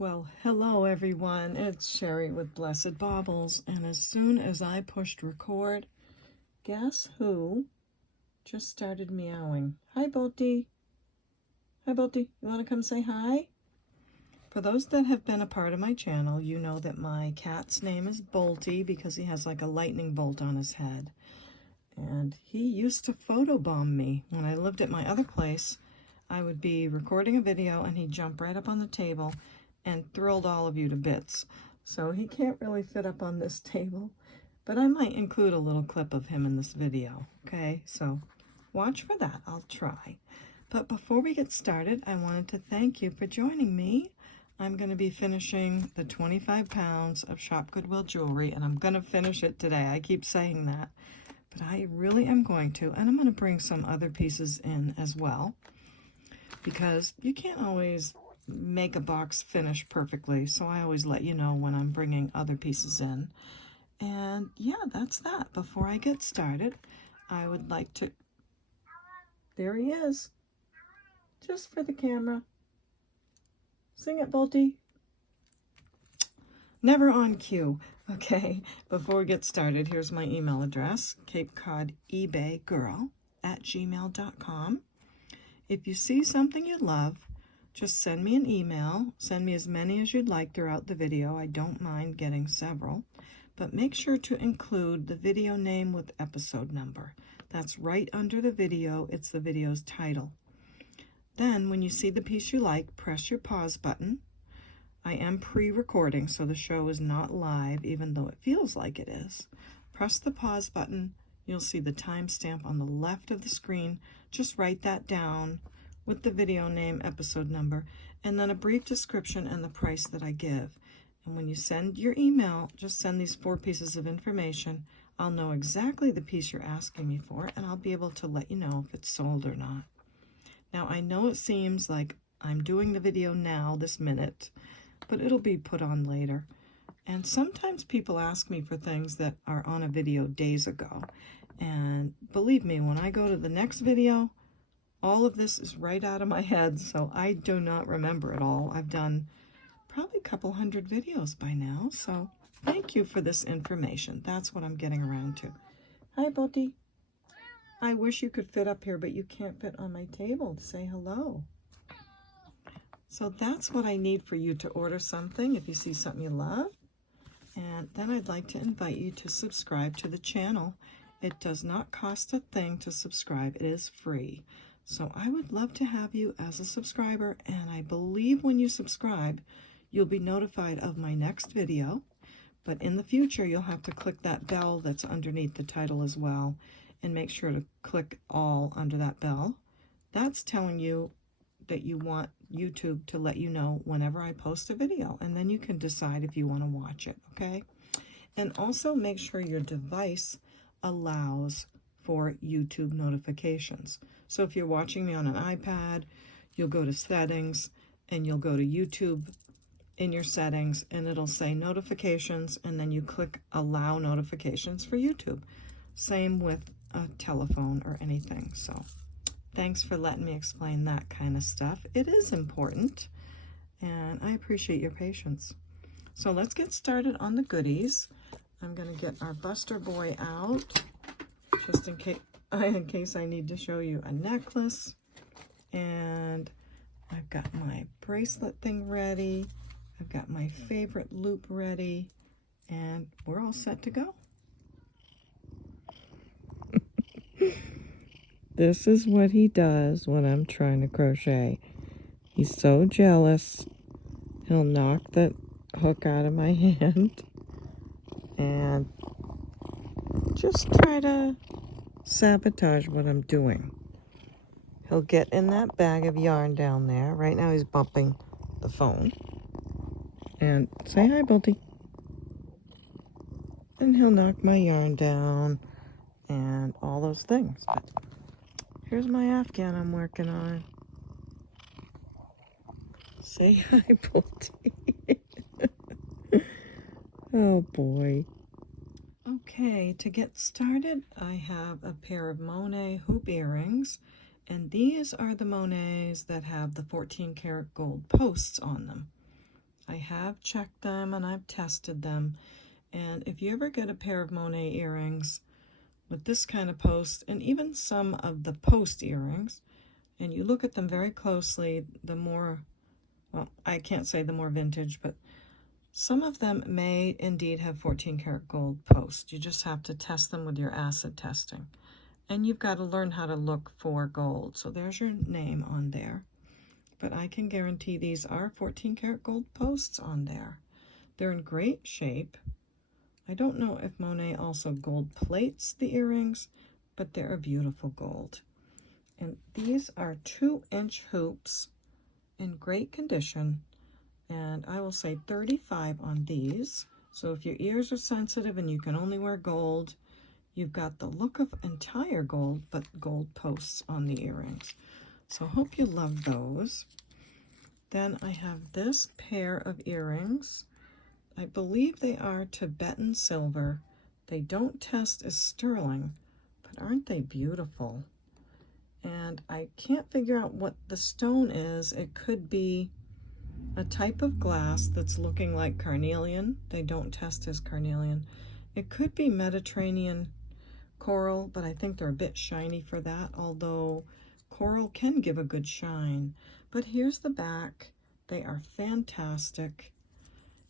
Well, hello everyone, it's Sherry with Blessed Baubles, and as soon as I pushed record, guess who just started meowing? Hi, Bolty. Hi, Bolty. You want to come say hi? For those that have been a part of my channel, you know that my cat's name is Bolty because he has like a lightning bolt on his head. And he used to photobomb me. When I lived at my other place, I would be recording a video and he'd jump right up on the table and thrilled all of you to bits. So he can't really fit up on this table, but I might include a little clip of him in this video, okay? So watch for that, I'll try. But before we get started, I wanted to thank you for joining me. I'm going to be finishing the 25 pounds of Shop Goodwill jewelry, and I'm going to finish it today. I keep saying that, but I really am going to, and I'm going to bring some other pieces in as well, because you can't always make a box finish perfectly, so I always let you know when I'm bringing other pieces in. And yeah, that's that. Before I get started, I would like to... There he is. Just for the camera. Sing it, Bolty. Never on cue. Okay, before we get started, here's my email address, CapeCodEbayGirl@gmail.com. If you see something you love, just send me an email. Send me as many as you'd like throughout the video. I don't mind getting several, but make sure to include the video name with episode number. That's right under the video. It's the video's title. Then when you see the piece you like, press your pause button. I am pre-recording, so the show is not live, even though it feels like it is. Press the pause button. You'll see the timestamp on the left of the screen. Just write that down with the video name, episode number, and then a brief description and the price that I give. And when you send your email, just send these 4 pieces of information. I'll know exactly the piece you're asking me for, and I'll be able to let you know if it's sold or not. Now, I know it seems like I'm doing the video now, this minute, but it'll be put on later. And sometimes people ask me for things that are on a video days ago. And believe me, when I go to the next video, all of this is right out of my head, so I do not remember it all. I've done probably a couple hundred videos by now, so thank you for this information. That's what I'm getting around to. Hi, Bolty. I wish you could fit up here, but you can't fit on my table to say hello. So that's what I need for you to order something if you see something you love. And then I'd like to invite you to subscribe to the channel. It does not cost a thing to subscribe. It is free. So I would love to have you as a subscriber, and I believe when you subscribe, you'll be notified of my next video. But in the future, you'll have to click that bell that's underneath the title as well, and make sure to click all under that bell. That's telling you that you want YouTube to let you know whenever I post a video, and then you can decide if you want to watch it, okay? And also make sure your device allows for YouTube notifications. So if you're watching me on an iPad, you'll go to settings and you'll go to YouTube in your settings, and it'll say notifications, and then you click allow notifications for YouTube. Same with a telephone or anything. So thanks for letting me explain that kind of stuff. It is important, and I appreciate your patience. So let's get started on the goodies. I'm going to get our Buster Boy out, just in case I need to show you a necklace. And I've got my bracelet thing ready. I've got my favorite loop ready, and we're all set to go. This is what he does when I'm trying to crochet. He's so jealous. He'll knock the hook out of my hand and just try to sabotage what I'm doing. He'll get in that bag of yarn down there. Right now he's bumping the phone. And say hi, Bolty. And he'll knock my yarn down and all those things. But here's my Afghan I'm working on. Say hi, Bolty. Oh boy. Okay, to get started, I have a pair of Monet hoop earrings, and these are the Monets that have the 14 karat gold posts on them. I have checked them and I've tested them. And if you ever get a pair of Monet earrings with this kind of post, and even some of the post earrings, and you look at them very closely, the more, well, I can't say the more vintage, but some of them may indeed have 14 karat gold post. You just have to test them with your acid testing. And you've got to learn how to look for gold. So there's your name on there. But I can guarantee these are 14 karat gold posts on there. They're in great shape. I don't know if Monet also gold plates the earrings, but they're a beautiful gold. And these are 2-inch hoops in great condition. And I will say 35 on these. So if your ears are sensitive and you can only wear gold, you've got the look of entire gold, but gold posts on the earrings. So hope you love those. Then I have this pair of earrings. I believe they are Tibetan silver. They don't test as sterling, but aren't they beautiful? And I can't figure out what the stone is. It could be a type of glass that's looking like carnelian. They don't test as carnelian. It could be Mediterranean coral, but I think they're a bit shiny for that, although coral can give a good shine. But here's the back. They are fantastic.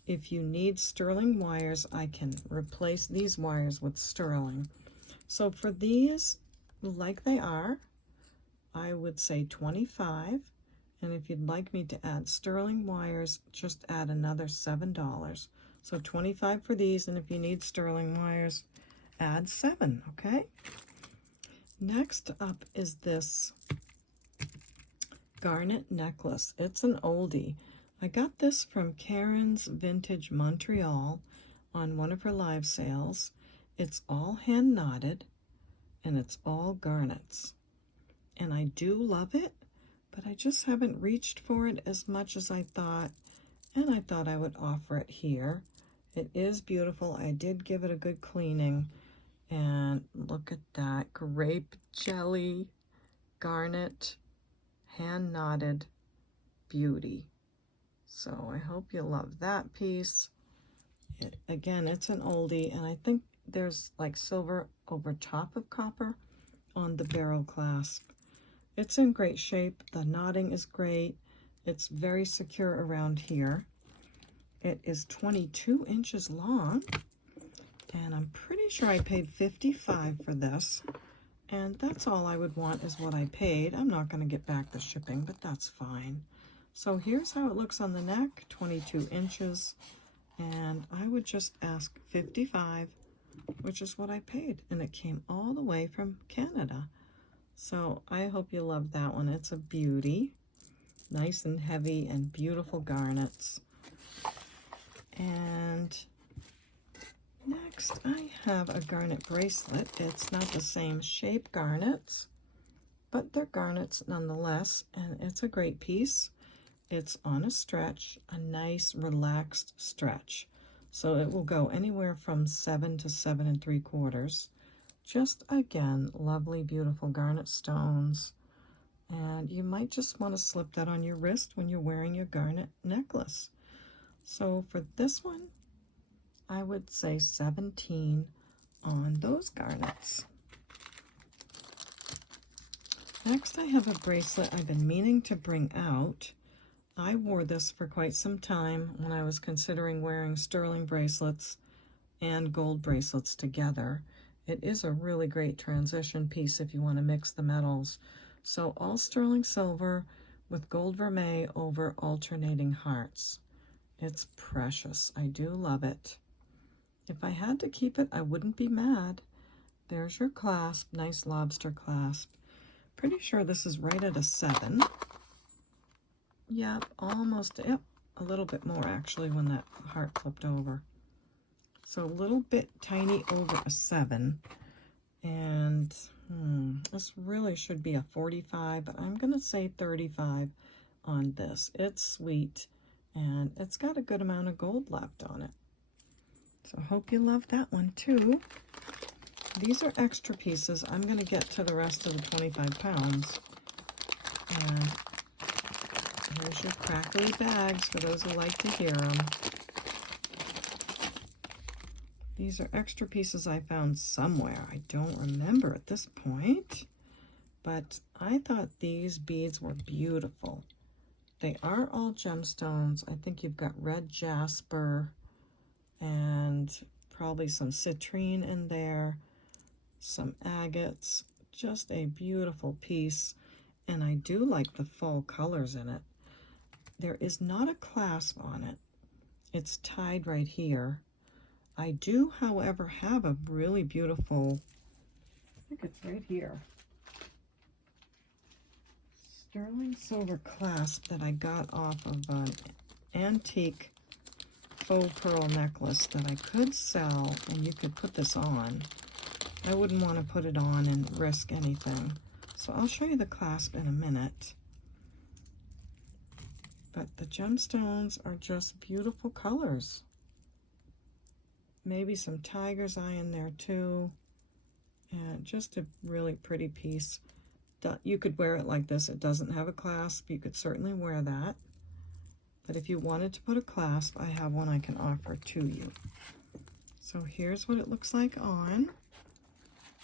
If you need sterling wires, I can replace these wires with sterling. So for these, like they are, I would say 25. And if you'd like me to add sterling wires, just add another $7. So 25 for these, and if you need sterling wires, add 7, okay? Next up is this garnet necklace. It's an oldie. I got this from Karen's Vintage Montreal on one of her live sales. It's all hand knotted and it's all garnets. And I do love it, but I just haven't reached for it as much as I thought, and I thought I would offer it here. It is beautiful. I did give it a good cleaning, and look at that grape jelly garnet hand knotted beauty. So I hope you love that piece. Again, it's an oldie, and I think there's like silver over top of copper on the barrel clasp. It's in great shape. The knotting is great. It's very secure around here. It is 22 inches long, and I'm pretty sure I paid $55 for this. And that's all I would want is what I paid. I'm not going to get back the shipping, but that's fine. So here's how it looks on the neck, 22 inches. And I would just ask $55, which is what I paid. And it came all the way from Canada. So I hope you love that one. It's a beauty. Nice and heavy and beautiful garnets. And next I have a garnet bracelet. It's not the same shape garnets, but they're garnets nonetheless. And it's a great piece. It's on a stretch, a nice relaxed stretch. So it will go anywhere from 7 to 7 3/4. Just again, lovely, beautiful garnet stones. And you might just want to slip that on your wrist when you're wearing your garnet necklace. So for this one, I would say 17 on those garnets. Next, I have a bracelet I've been meaning to bring out. I wore this for quite some time when I was considering wearing sterling bracelets and gold bracelets together. It is a really great transition piece if you want to mix the metals. So all sterling silver with gold vermeil over alternating hearts. It's precious. I do love it. If I had to keep it, I wouldn't be mad. There's your clasp, nice lobster clasp. Pretty sure this is right at a 7. Yep, almost, yep, a little bit more actually when that heart flipped over. So a little bit tiny over a 7. And this really should be a 45, but I'm going to say 35 on this. It's sweet, and it's got a good amount of gold left on it. So hope you love that one too. These are extra pieces. I'm going to get to the rest of the 25 pounds. And Here's your crackly bags for those who like to hear them. These are extra pieces I found somewhere. I don't remember at this point, but I thought these beads were beautiful. They are all gemstones. I think you've got red jasper and probably some citrine in there, some agates. Just a beautiful piece, and I do like the fall colors in it. There is not a clasp on it. It's tied right here. I do, however, have a really beautiful, I think it's right here, sterling silver clasp that I got off of an antique faux pearl necklace that I could sell, and you could put this on. I wouldn't want to put it on and risk anything. So I'll show you the clasp in a minute. But the gemstones are just beautiful colors. Maybe some tiger's eye in there too. And just a really pretty piece. You could wear it like this. It doesn't have a clasp. You could certainly wear that. But if you wanted to put a clasp, I have one I can offer to you. So here's what it looks like on.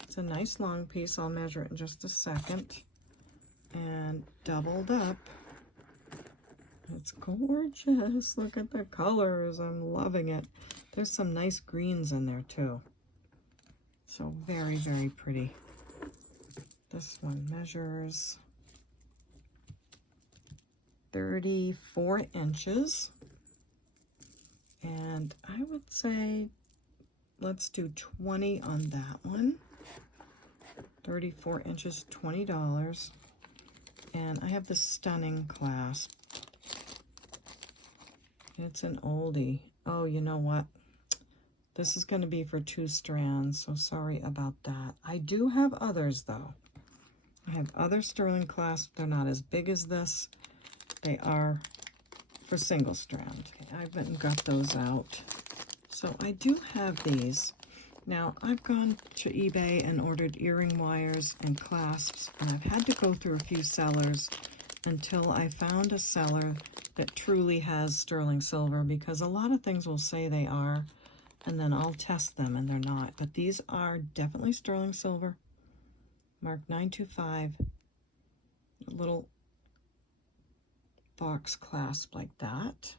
It's a nice long piece. I'll measure it in just a second. And doubled up. It's gorgeous. Look at the colors. I'm loving it. There's some nice greens in there too. So very, very pretty. This one measures 34 inches. And I would say let's do 20 on that one. 34 inches, $20. And I have this stunning clasp. It's an oldie. Oh, you know what? This is going to be for 2 strands, so sorry about that. I do have others, though. I have other sterling clasps. They're not as big as this. They are for single strand. Okay, I went and got those out. So I do have these. Now, I've gone to eBay and ordered earring wires and clasps, and I've had to go through a few sellers until I found a seller that truly has sterling silver, because a lot of things will say they are, and then I'll test them and they're not. But these are definitely sterling silver, marked 925, a little box clasp like that.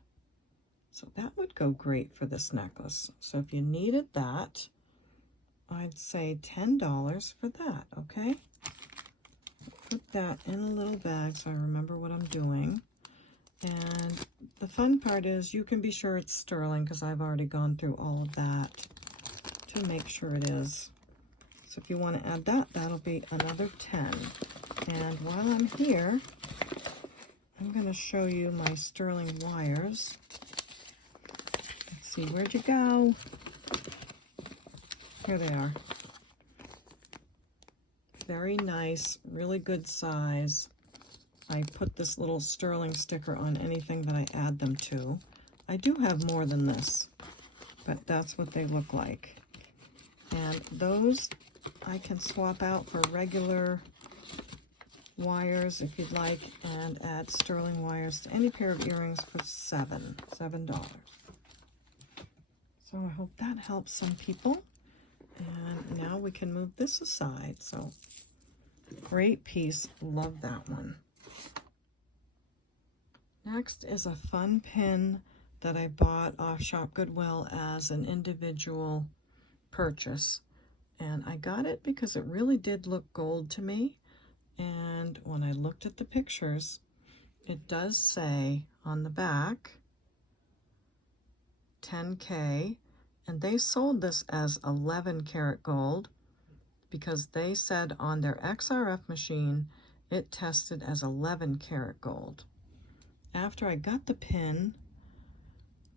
So that would go great for this necklace. So if you needed that, I'd say $10 for that, okay? Put that in a little bag so I remember what I'm doing. And the fun part is you can be sure it's sterling, because I've already gone through all of that to make sure it is. So if you want to add that, that'll be another 10. And while I'm here, I'm going to show you my sterling wires. Let's see, where'd you go? Here they are. Very nice, really good size. I put this little sterling sticker on anything that I add them to. I do have more than this, but that's what they look like. And those I can swap out for regular wires if you'd like, and add sterling wires to any pair of earrings for $7. So I hope that helps some people. And now we can move this aside. So great piece, love that one. Next is a fun pin that I bought off Shop Goodwill as an individual purchase. And I got it because it really did look gold to me. And when I looked at the pictures, it does say on the back, 10K. And they sold this as 11 karat gold because they said on their XRF machine, it tested as 11 karat gold. After I got the pin,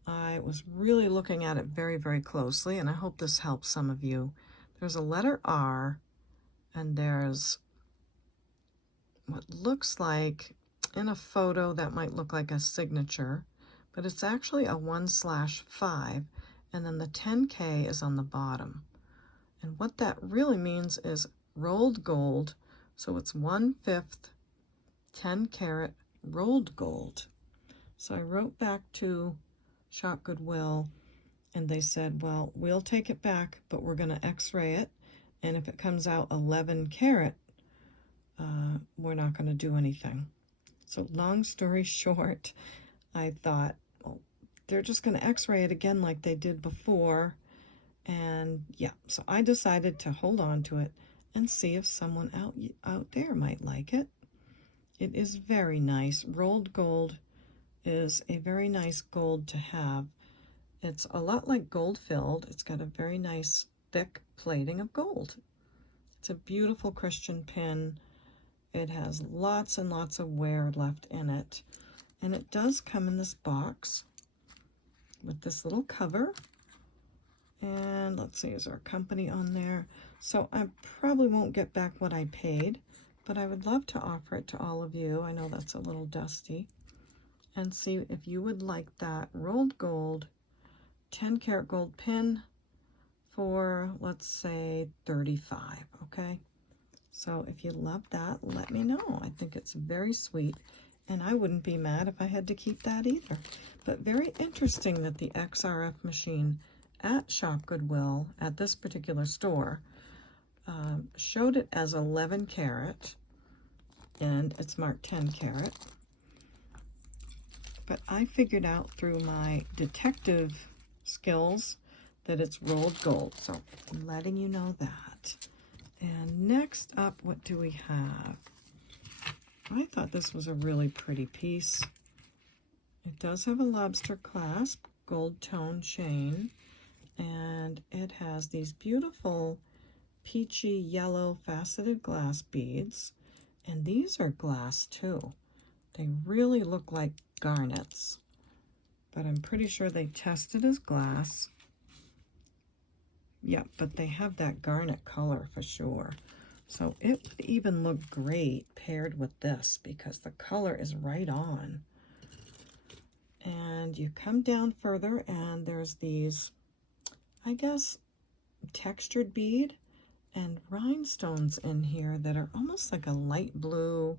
I was really looking at it very, very closely, and I hope this helps some of you. There's a letter R, and there's what looks like, in a photo that might look like a signature, but it's actually a 1/5, and then the 10K is on the bottom. And what that really means is rolled gold, so it's 1/5 10 karat rolled gold. So I wrote back to Shop Goodwill, and they said, well, we'll take it back, but we're going to x-ray it, and if it comes out 11 karat, we're not going to do anything. So long story short, I thought, well, they're just going to x-ray it again like they did before. And yeah, so I decided to hold on to it and see if someone out there might like it. It is very nice. Rolled gold is a very nice gold to have. It's a lot like gold filled. It's got a very nice thick plating of gold. It's a beautiful Christian pin. It has lots and lots of wear left in it. And it does come in this box with this little cover. And let's see, is there a company on there? So I probably won't get back what I paid, but I would love to offer it to all of you. I know that's a little dusty. And see if you would like that rolled gold, 10 karat gold pin for, let's say, $35, okay? So if you love that, let me know. I think it's very sweet, and I wouldn't be mad if I had to keep that either. But very interesting that the XRF machine at Shop Goodwill, at this particular store, showed it as 11 karat, and it's marked 10 karat. But I figured out through my detective skills that it's rolled gold. So I'm letting you know that. And next up, what do we have? I thought this was a really pretty piece. It does have a lobster clasp, gold tone chain, and it has these beautiful peachy yellow faceted glass beads. And these are glass too. They really look like garnets, but I'm pretty sure they tested as glass. Yeah, but they have that garnet color for sure. So it would even look great paired with this because the color is right on. And you come down further and there's these, I guess, textured bead and rhinestones in here that are almost like a light blue,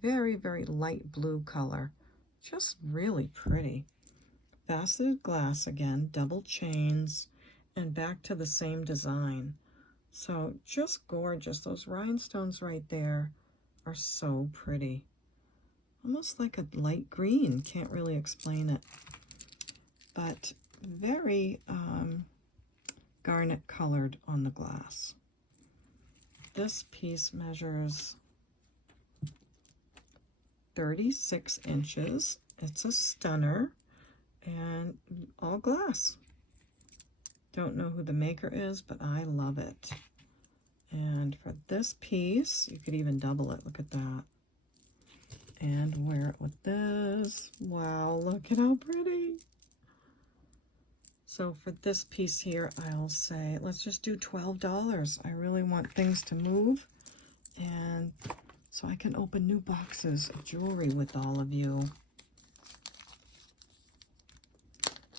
very, very light blue color. Just really pretty. Faceted glass again, double chains, and back to the same design. So just gorgeous. Those rhinestones right there are so pretty. Almost like a light green. Can't really explain it. But very garnet colored on the glass. This piece measures 36 inches. It's a stunner and all glass. Don't know who the maker is, but I love it. And for this piece, you could even double it. Look at that. And wear it with this. Wow, look at how pretty. So for this piece here, I'll say, let's just do $12. I really want things to move, and so I can open new boxes of jewelry with all of you.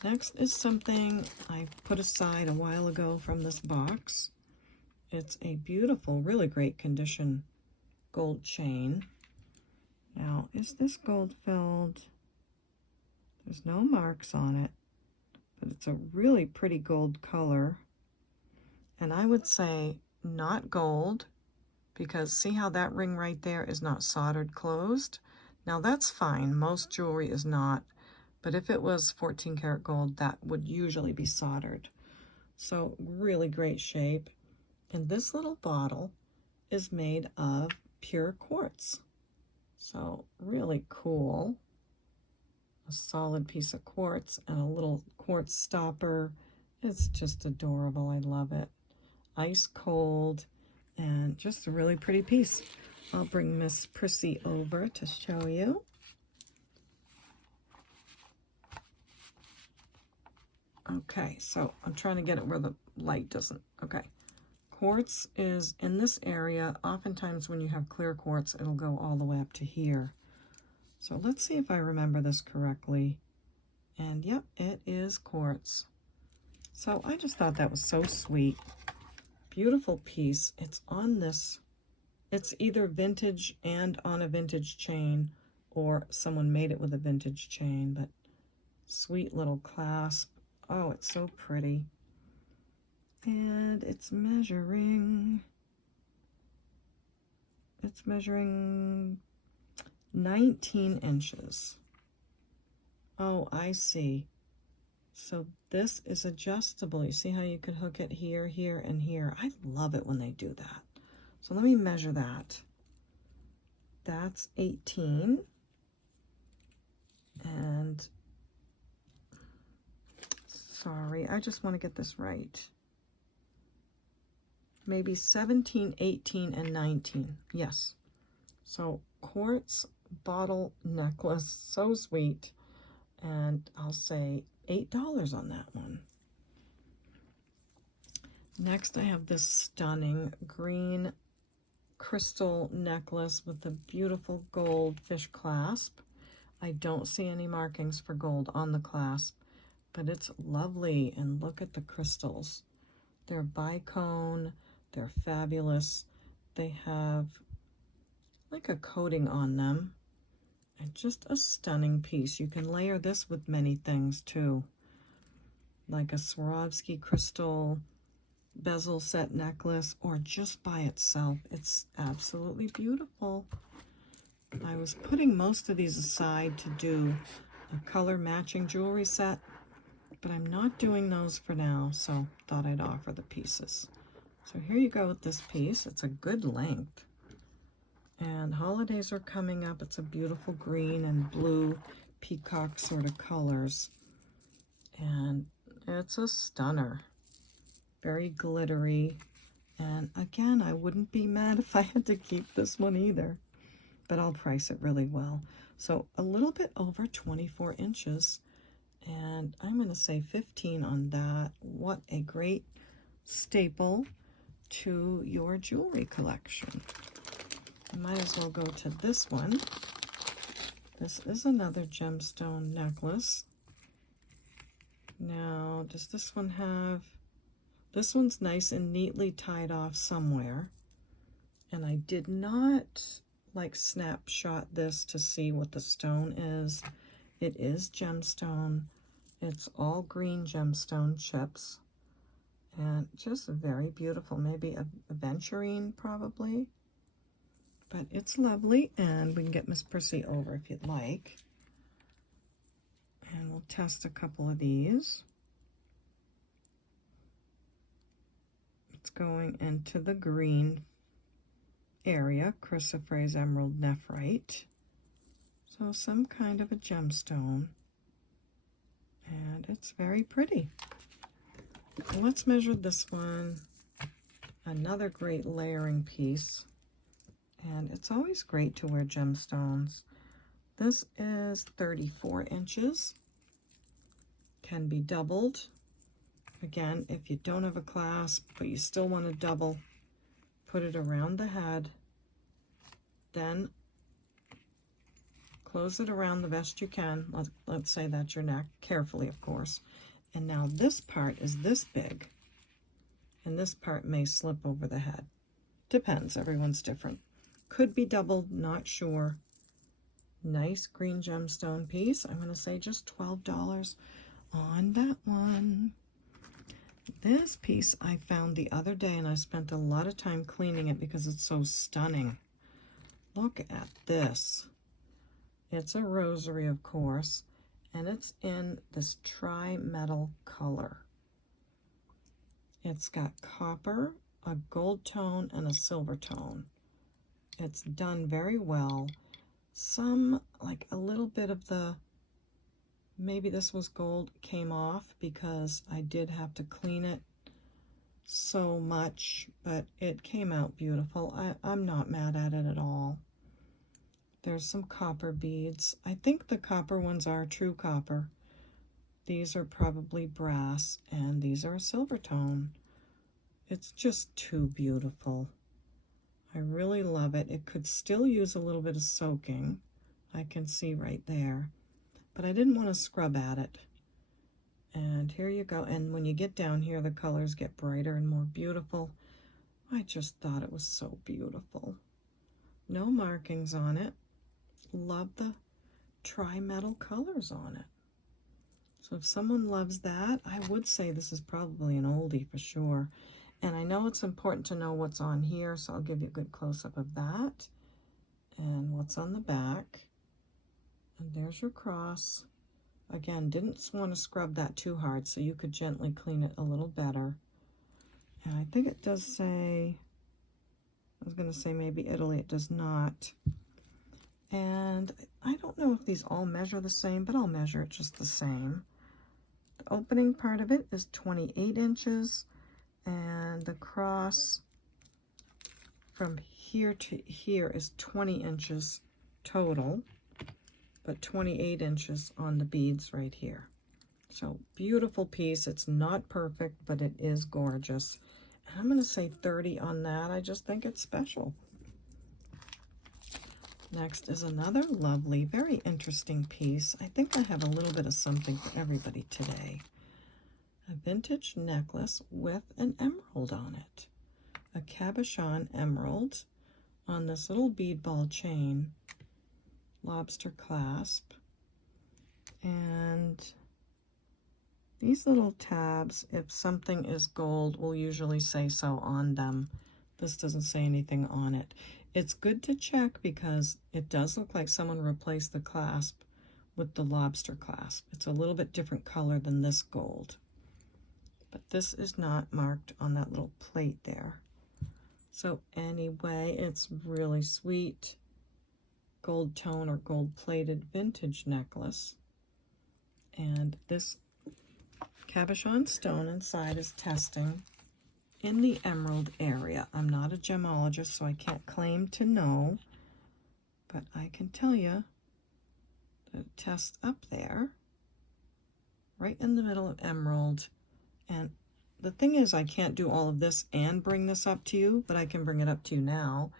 Next is something I put aside a while ago from this box. It's a beautiful, really great condition gold chain. Now, is this gold filled? There's no marks on it, but it's a really pretty gold color. And I would say not gold, because see how that ring right there is not soldered closed? Now that's fine, most jewelry is not, but if it was 14 karat gold, that would usually be soldered. So really great shape. And this little bottle is made of pure quartz. So really cool. A solid piece of quartz and a little quartz stopper. It's just adorable. I love it. Ice cold and just a really pretty piece. I'll bring Miss Prissy over to show you. Okay, so I'm trying to get it where the light doesn't. Okay. Quartz is in this area. Oftentimes when you have clear quartz, it'll go all the way up to here. So let's see if I remember this correctly. And yep, it is quartz. So I just thought that was so sweet. Beautiful piece. It's on this, it's either vintage and on a vintage chain, or someone made it with a vintage chain, but sweet little clasp. Oh, it's so pretty. And it's measuring 19 inches. Oh, I see. So this is adjustable. You see how you can hook it here, here, and here. I love it when they do that. So let me measure that. That's 18. And sorry, I just want to get this right. Maybe 17, 18, and 19. Yes. So quartz bottle necklace, so sweet. And I'll say $8 on that one. Next, I have this stunning green crystal necklace with the beautiful gold fish clasp. I don't see any markings for gold on the clasp, but it's lovely. And look at the crystals. They're bicone. They're fabulous. They have like a coating on them. And just a stunning piece. You can layer this with many things too, like a Swarovski crystal bezel set necklace, or just by itself. It's absolutely beautiful. I was putting most of these aside to do a color matching jewelry set, but I'm not doing those for now, so thought I'd offer the pieces. So here you go with this piece. It's a good length. And holidays are coming up. It's a beautiful green and blue peacock sort of colors. And it's a stunner. Very glittery. And again, I wouldn't be mad if I had to keep this one either. But I'll price it really well. So a little bit over 24 inches. And I'm going to say 15 on that. What a great staple to your jewelry collection. I might as well go to this one. This is another gemstone necklace. Now, does this one have... This one's nice and neatly tied off somewhere. And I did not like snapshot this to see what the stone is. It is gemstone. It's all green gemstone chips. And just very beautiful. Maybe a aventurine, probably. But it's lovely, and we can get Miss Prissy over if you'd like. And we'll test a couple of these. It's going into the green area, chrysoprase emerald nephrite. So some kind of a gemstone. And it's very pretty. Let's measure this one. Another great layering piece. And it's always great to wear gemstones. This is 34 inches. Can be doubled. Again, if you don't have a clasp, but you still want to double, put it around the head. Then close it around the best you can. Let's say that's your neck. Carefully, of course. And now this part is this big. And this part may slip over the head. Depends. Everyone's different. Could be doubled, not sure. Nice green gemstone piece. I'm going to say just $12 on that one. This piece I found the other day, and I spent a lot of time cleaning it because it's so stunning. Look at this. It's a rosary, of course, and it's in this tri-metal color. It's got copper, a gold tone, and a silver tone. It's done very well. Some, like a little bit of the, maybe this was gold, came off because I did have to clean it so much, but it came out beautiful. I'm not mad at it at all. There's some copper beads. I think the copper ones are true copper. These are probably brass, and these are silver tone. It's just too beautiful. I really love it. It could still use a little bit of soaking. I can see right there. But I didn't want to scrub at it. And here you go. And when you get down here, the colors get brighter and more beautiful. I just thought it was so beautiful. No markings on it. Love the tri-metal colors on it. So if someone loves that, I would say this is probably an oldie for sure. And I know it's important to know what's on here, so I'll give you a good close-up of that. And what's on the back. And there's your cross. Again, didn't want to scrub that too hard, so you could gently clean it a little better. And I think it does say, I was going to say maybe Italy, it does not. And I don't know if these all measure the same, but I'll measure it just the same. The opening part of it is 28 inches, and the cross from here to here is 20 inches total, but 28 inches on the beads right here. So beautiful piece. It's not perfect, but it is gorgeous. And I'm going to say 30 on that. I just think it's special. Next is another lovely, very interesting piece. I think I have a little bit of something for everybody today. A vintage necklace with an emerald on it. A cabochon emerald on this little bead ball chain, lobster clasp. And these little tabs, if something is gold, will usually say so on them. This doesn't say anything on it. It's good to check because it does look like someone replaced the clasp with the lobster clasp. It's a little bit different color than this gold. But this is not marked on that little plate there. So anyway, it's really sweet gold tone or gold plated vintage necklace. And this cabochon stone inside is testing in the emerald area. I'm not a gemologist, so I can't claim to know, but I can tell you that it tests up there, right in the middle of emerald. And the thing is, I can't do all of this and bring this up to you, but I can bring it up to you now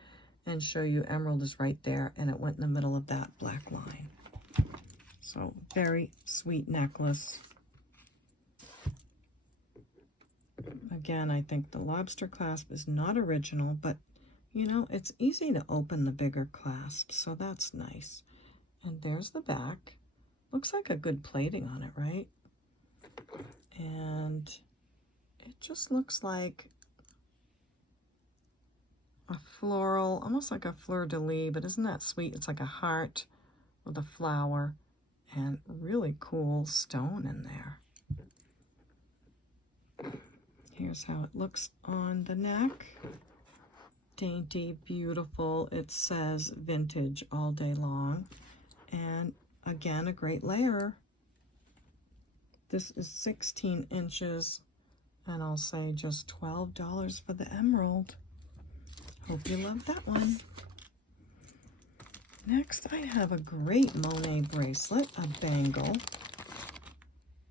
and show you emerald is right there, and it went in the middle of that black line. So very sweet necklace. Again, I think the lobster clasp is not original, but you know, it's easy to open the bigger clasp, so that's nice. And there's the back. Looks like a good plating on it, right? And it just looks like a floral, almost like a fleur-de-lis, but isn't that sweet? It's like a heart with a flower and really cool stone in there. Here's how it looks on the neck. Dainty, beautiful. It says vintage all day long. And again, a great layer. This is 16 inches, and I'll say just $12 for the emerald. Hope you love that one. Next, I have a great Monet bracelet, a bangle.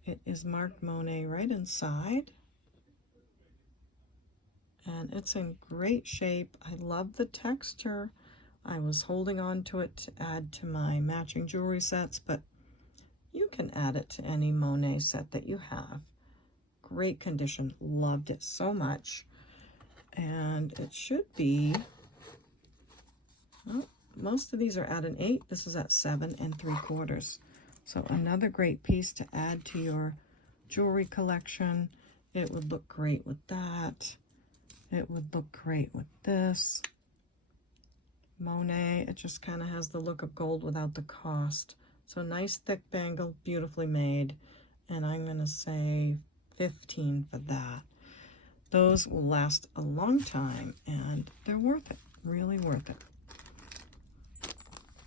It is marked Monet right inside. And it's in great shape. I love the texture. I was holding on to it to add to my matching jewelry sets, but you can add it to any Monet set that you have. Great condition. Loved it so much. And it should be, well, most of these are at an 8. This is at 7 3/4. So another great piece to add to your jewelry collection. It would look great with that. It would look great with this. Monet, it just kind of has the look of gold without the cost. So nice thick bangle, beautifully made. And I'm going to say 15 for that. Those will last a long time, and they're worth it, really worth it.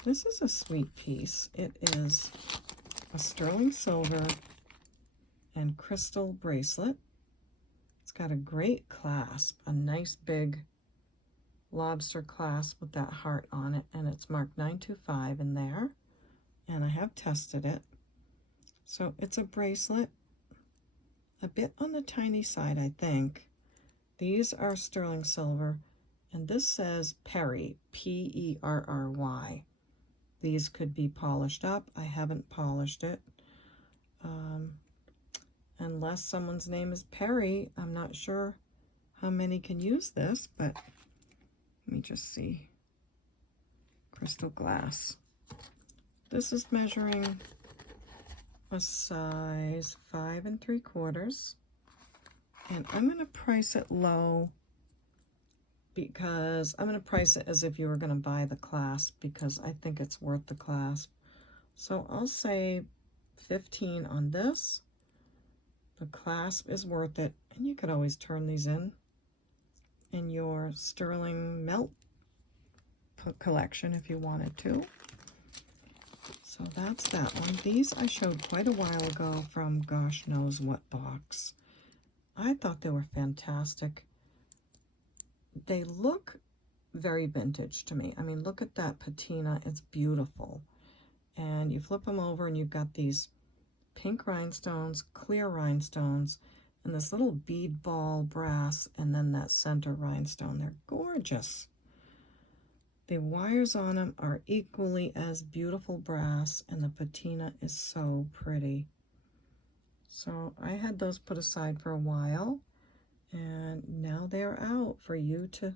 This is a sweet piece. It is a sterling silver and crystal bracelet. It's got a great clasp, a nice big lobster clasp with that heart on it, and it's marked 925 in there, and I have tested it. So it's a bracelet, a bit on the tiny side, I think. These are sterling silver, and this says Perry, P-E-R-R-Y. These could be polished up. I haven't polished it. Unless someone's name is Perry, I'm not sure how many can use this, but let me just see. Crystal glass. This is measuring a size 5 3/4, and I'm going to price it low because I'm going to price it as if you were going to buy the clasp, because I think it's worth the clasp. So I'll say 15 on this. The clasp is worth it, and you could always turn these in your sterling melt collection if you wanted to. So that's that one. These I showed quite a while ago from gosh knows what box. I thought they were fantastic. They look very vintage to me. I mean, look at that patina. It's beautiful. And you flip them over and you've got these pink rhinestones, clear rhinestones, and this little bead ball brass, and then that center rhinestone. They're gorgeous. The wires on them are equally as beautiful brass, and the patina is so pretty. So I had those put aside for a while, and now they're out for you to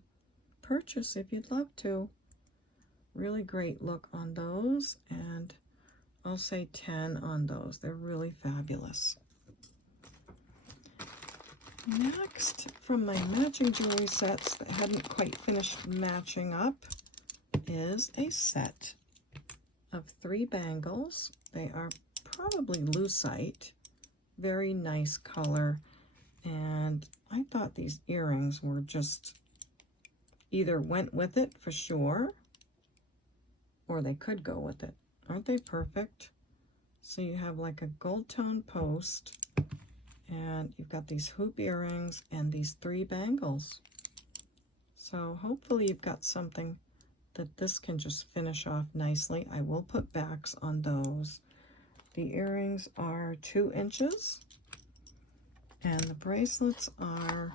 purchase if you'd love to. Really great look on those, and I'll say 10 on those. They're really fabulous. Next, from my matching jewelry sets that hadn't quite finished matching up, is a set of 3 bangles. They are probably lucite, very nice color, and I thought these earrings were just either went with it for sure, or they could go with it. Aren't they perfect? So you have like a gold tone post, and you've got these hoop earrings and these 3 bangles. So hopefully you've got something that this can just finish off nicely. I will put backs on those. The earrings are 2 inches, and the bracelets are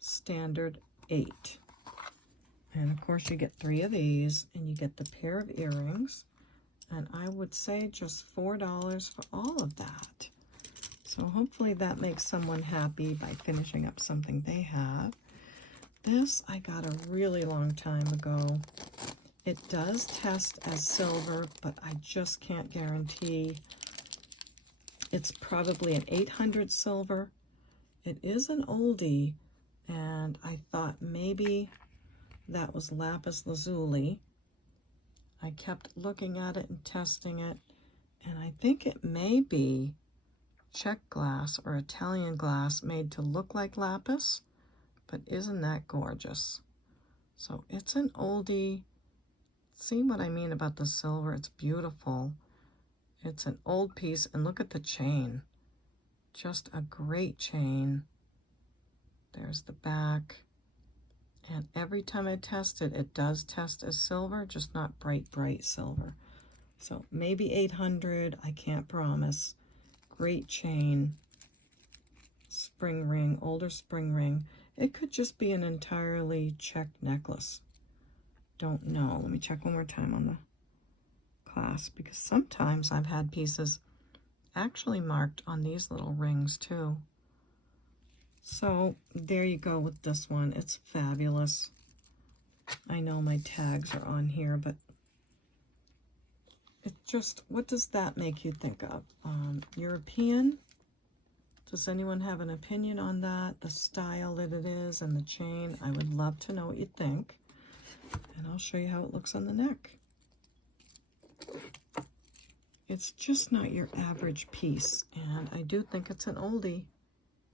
standard 8. And of course you get 3 of these, and you get the pair of earrings, and I would say just $4 for all of that. So hopefully that makes someone happy by finishing up something they have. This I got a really long time ago. It does test as silver, but I just can't guarantee. It's probably an 800 silver. It is an oldie, and I thought maybe that was lapis lazuli. I kept looking at it and testing it, and I think it may be Czech glass or Italian glass made to look like lapis. But isn't that gorgeous? So it's an oldie. See what I mean about the silver? It's beautiful. It's an old piece, and look at the chain. Just a great chain. There's the back. And every time I test it, it does test as silver, just not bright, bright silver. So maybe 800, I can't promise. Great chain. Spring ring, older spring ring. It could just be an entirely checked necklace. Don't know. Let me check one more time on the clasp, because sometimes I've had pieces actually marked on these little rings too. So there you go with this one. It's fabulous. I know my tags are on here, but it just, what does that make you think of? European? Does anyone have an opinion on that? The style that it is and the chain? I would love to know what you think. And I'll show you how it looks on the neck. It's just not your average piece, and I do think it's an oldie.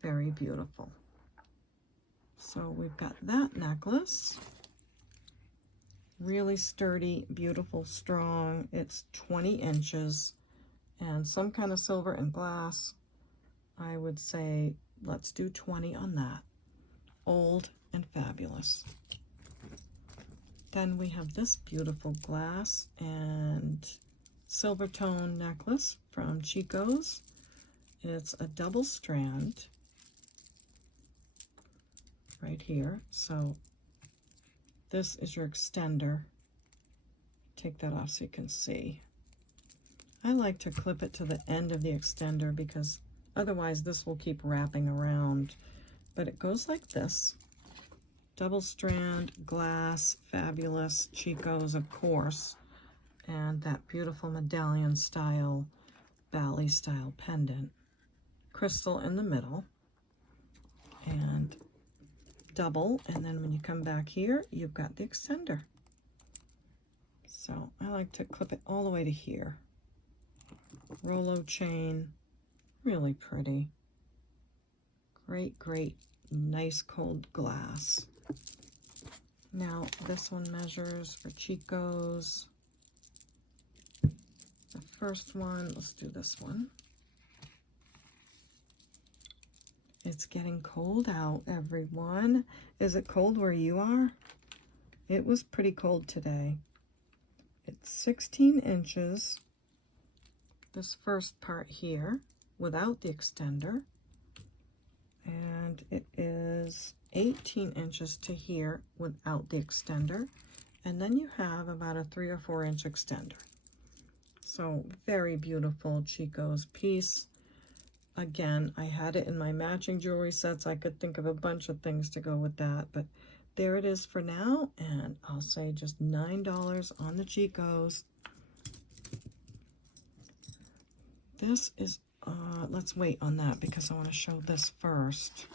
Very beautiful. So we've got that necklace. Really sturdy, beautiful, strong. It's 20 inches and some kind of silver and glass. I would say let's do 20 on that. Old and fabulous. Then we have this beautiful glass and silver tone necklace from Chico's. It's a double strand right here. So this is your extender. Take that off so you can see. I like to clip it to the end of the extender because otherwise this will keep wrapping around. But it goes like this. Double strand, glass, fabulous, Chico's, of course. and that beautiful medallion style, ballet style pendant. Crystal in the middle, and double, and then when you come back here, you've got the extender. So I like to clip it all the way to here. Rolo chain, really pretty. Great, great, nice cold glass. Now this one measures for Chico's. The first one, let's do this one. It's getting cold out, everyone. Is it cold where you are? It was pretty cold today. It's 16 inches, this first part here, without the extender. And it is 18 inches to here without the extender. And then you have about a 3 or 4 inch extender. So very beautiful Chico's piece. Again, I had it in my matching jewelry sets. I could think of a bunch of things to go with that, but there it is for now, and I'll say just $9 on the Chico's. This is, let's wait on that because I want to show this first.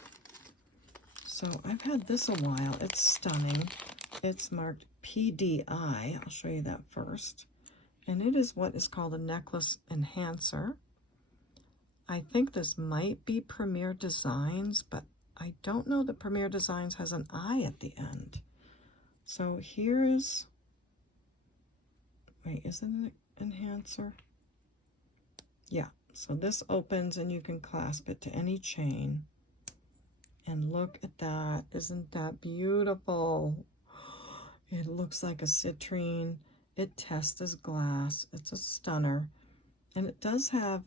So I've had this a while. It's stunning. It's marked PDI. I'll show you that first. And it is what is called a necklace enhancer. I think this might be Premier Designs, but I don't know that Premier Designs has an I at the end. So here's, wait, is it an enhancer? Yeah, so this opens and you can clasp it to any chain. And look at that, isn't that beautiful? It looks like a citrine. It tests as glass. It's a stunner. And it does have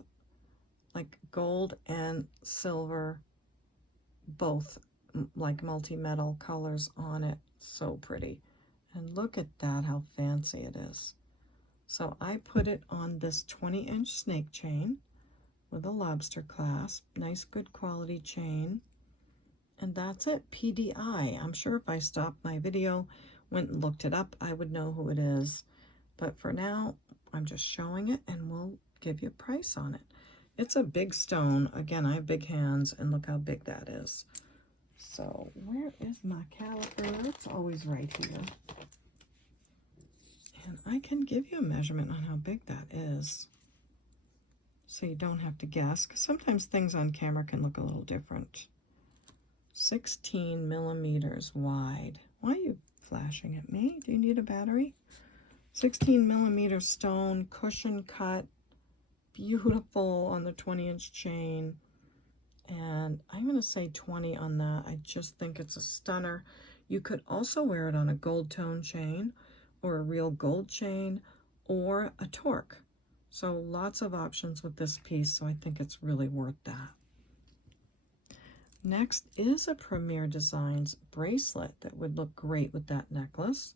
like gold and silver, both like multi-metal colors on it. So pretty. And look at that, how fancy it is. So I put it on this 20-inch snake chain with a lobster clasp. Nice, good quality chain. And that's it, PDI. I'm sure if I stopped my video, went and looked it up, I would know who it is. But for now, I'm just showing it and we'll give you a price on it. It's a big stone. Again, I have big hands, and look how big that is. So where is my caliper? It's always right here. And I can give you a measurement on how big that is, so you don't have to guess, because sometimes things on camera can look a little different. 16 millimeters wide. Why are you flashing at me? Do you need a battery? 16 millimeter stone, cushion cut, beautiful on the 20-inch chain. And I'm going to say 20 on that. I just think it's a stunner. You could also wear it on a gold tone chain or a real gold chain or a torque. So lots of options with this piece, so I think it's really worth that. Next is a Premier Designs bracelet that would look great with that necklace.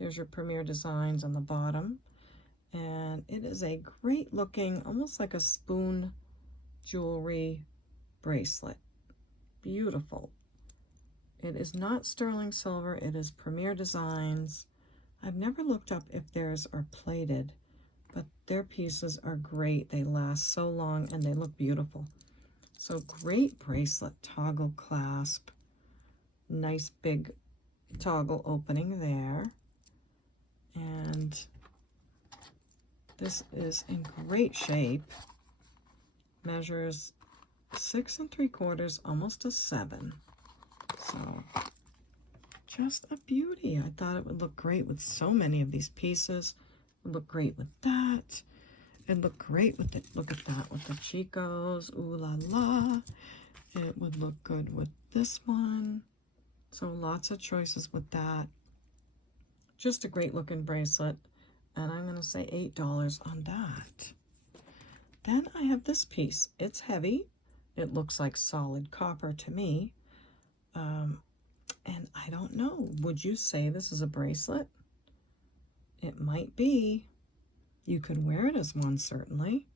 There's your Premier Designs on the bottom. And it is a great looking, almost like a spoon jewelry bracelet. Beautiful. It is not sterling silver, it is Premier Designs. I've never looked up if theirs are plated, but their pieces are great. They last so long and they look beautiful. So great bracelet, toggle clasp, nice big toggle opening there. And this is in great shape. Measures 6 3/4, almost a 7. So just a beauty. I thought it would look great with so many of these pieces. It would look great with that. It'd look great with it. Look at that with the Chico's. Ooh la la. It would look good with this one. So lots of choices with that. Just a great looking bracelet. And I'm going to say $8 on that. Then I have this piece. It's heavy. It looks like solid copper to me. And I don't know. Would you say this is a bracelet? It might be. You could wear it as one, certainly.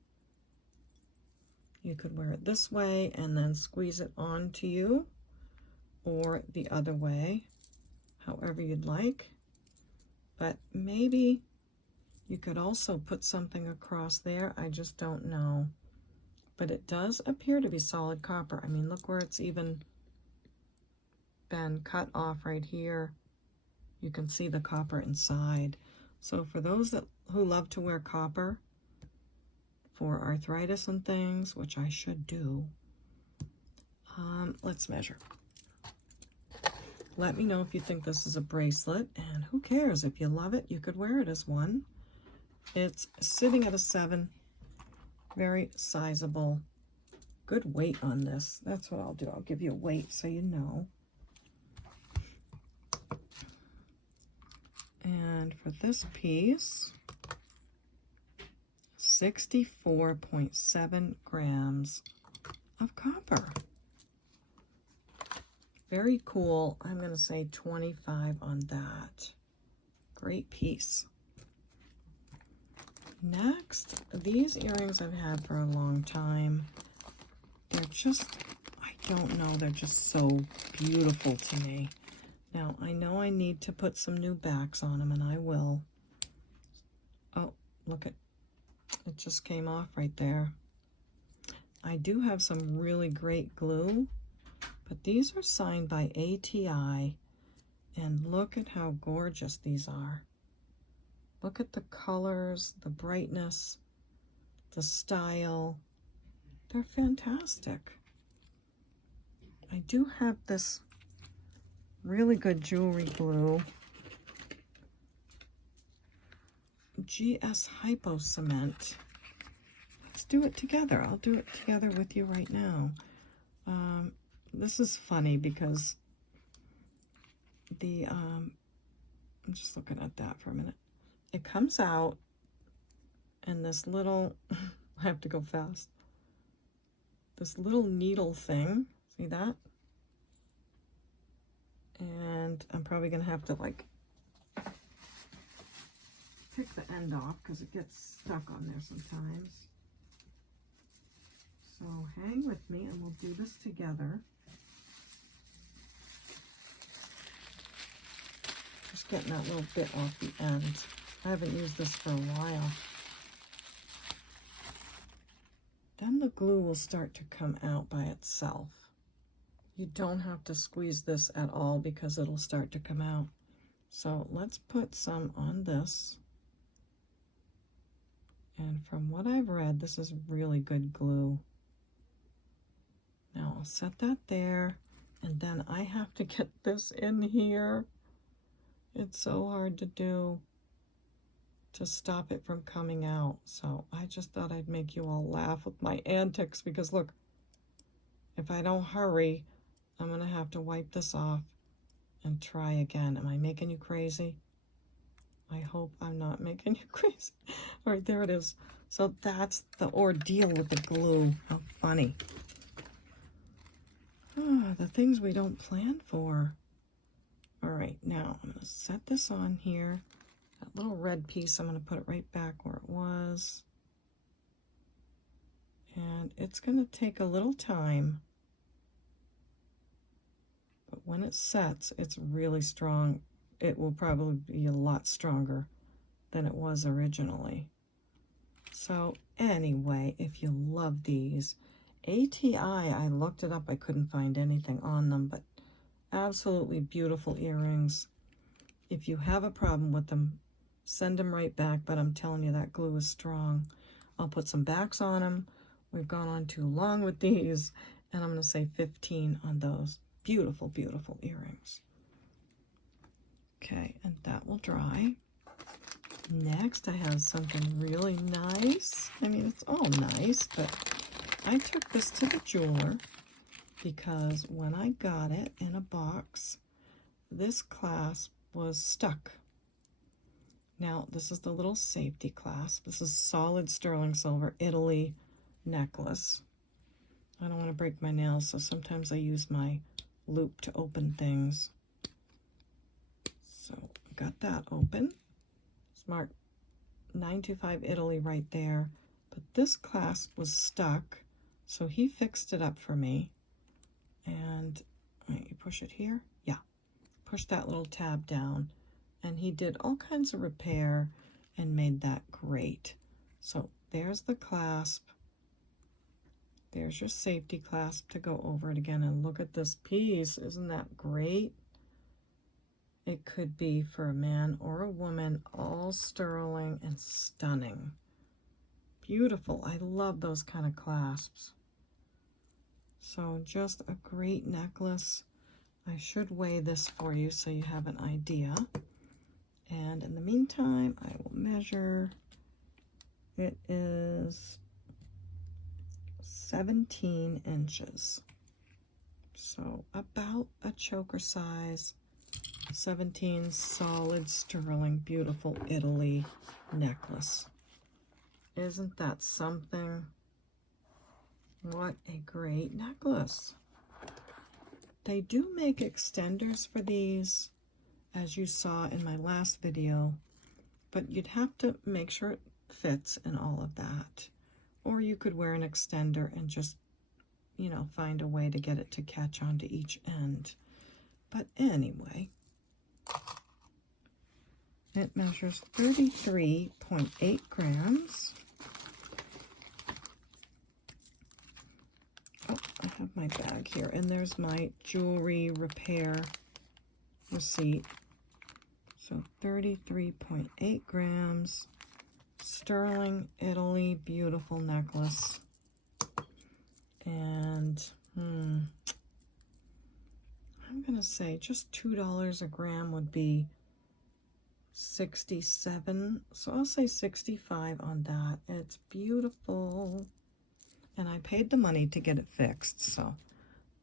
You could wear it this way and then squeeze it onto you, or the other way, however you'd like. But maybe You could also put something across there. I just don't know. But it does appear to be solid copper. I mean, look where it's even been cut off right here. You can see the copper inside. So for those who love to wear copper for arthritis and things, which I should do, let's measure. Let me know if you think this is a bracelet, and who cares? If you love it, you could wear it as one. It's sitting at a 7. Very sizable. Good weight on this. That's what I'll do. I'll give you a weight so you know. And for this piece, 64.7 grams of copper. Very cool. I'm going to say 25 on that. Great piece. Next, these earrings I've had for a long time. They're just, I don't know, they're just so beautiful to me. Now, I know I need to put some new backs on them, and I will. Oh, look at, it just came off right there. I do have some really great glue, but these are signed by ATI, and look at how gorgeous these are. Look at the colors, the brightness, the style. They're fantastic. I do have this really good jewelry glue, GS Hypo Cement. Let's do it together. I'll do it together with you right now. This is funny because I'm just looking at that for a minute. It comes out in this little, I have to go fast, this little needle thing. See that? And I'm probably going to have to like pick the end off because it gets stuck on there sometimes. So hang with me and we'll do this together. Just getting that little bit off the end. I haven't used this for a while. Then the glue will start to come out by itself. You don't have to squeeze this at all because it'll start to come out. So let's put some on this. And from what I've read, this is really good glue. Now I'll set that there, and then I have to get this in here. It's so hard to do to stop it from coming out. So I just thought I'd make you all laugh with my antics because look, if I don't hurry, I'm going to have to wipe this off and try again. Am I making you crazy? I hope I'm not making you crazy. All right, there it is. So that's the ordeal with the glue. How funny. Ah, the things we don't plan for. All right, now I'm going to set this on here. That little red piece, I'm going to put it right back where it was. And it's going to take a little time. But when it sets, it's really strong. It will probably be a lot stronger than it was originally. So anyway, if you love these, ATI, I looked it up. I couldn't find anything on them, but absolutely beautiful earrings. If you have a problem with them, send them right back, but I'm telling you that glue is strong. I'll put some backs on them. We've gone on too long with these, and I'm going to say 15 on those. Beautiful, beautiful earrings. Okay, and that will dry. Next, I have something really nice. I mean, it's all nice, but I took this to the jeweler because when I got it in a box, this clasp was stuck. Now, this is the little safety clasp. This is solid sterling silver Italy necklace. I don't want to break my nails, so sometimes I use my loop to open things. So, I got that open. It's marked 925 Italy right there. But this clasp was stuck, so he fixed it up for me. And, wait, you push it here? Yeah. Push that little tab down. And he did all kinds of repair, and made that great. So there's the clasp. There's your safety clasp to go over it again. And look at this piece. Isn't that great? It could be for a man or a woman, all sterling and stunning. Beautiful. I love those kind of clasps. So just a great necklace. I should weigh this for you so you have an idea. And in the meantime, I will measure. It is 17 inches. So about a choker size. 17 solid sterling, beautiful Italy necklace. Isn't that something? What a great necklace. They do make extenders for these, as you saw in my last video, but you'd have to make sure it fits and all of that. Or you could wear an extender and just, you know, find a way to get it to catch onto each end. But anyway, it measures 33.8 grams. Oh, I have my bag here, and there's my jewelry repair receipt. So 33.8 grams, sterling, Italy, beautiful necklace. And I'm gonna say just $2 a gram would be 67, so I'll say 65 on that. It's beautiful, and I paid the money to get it fixed, so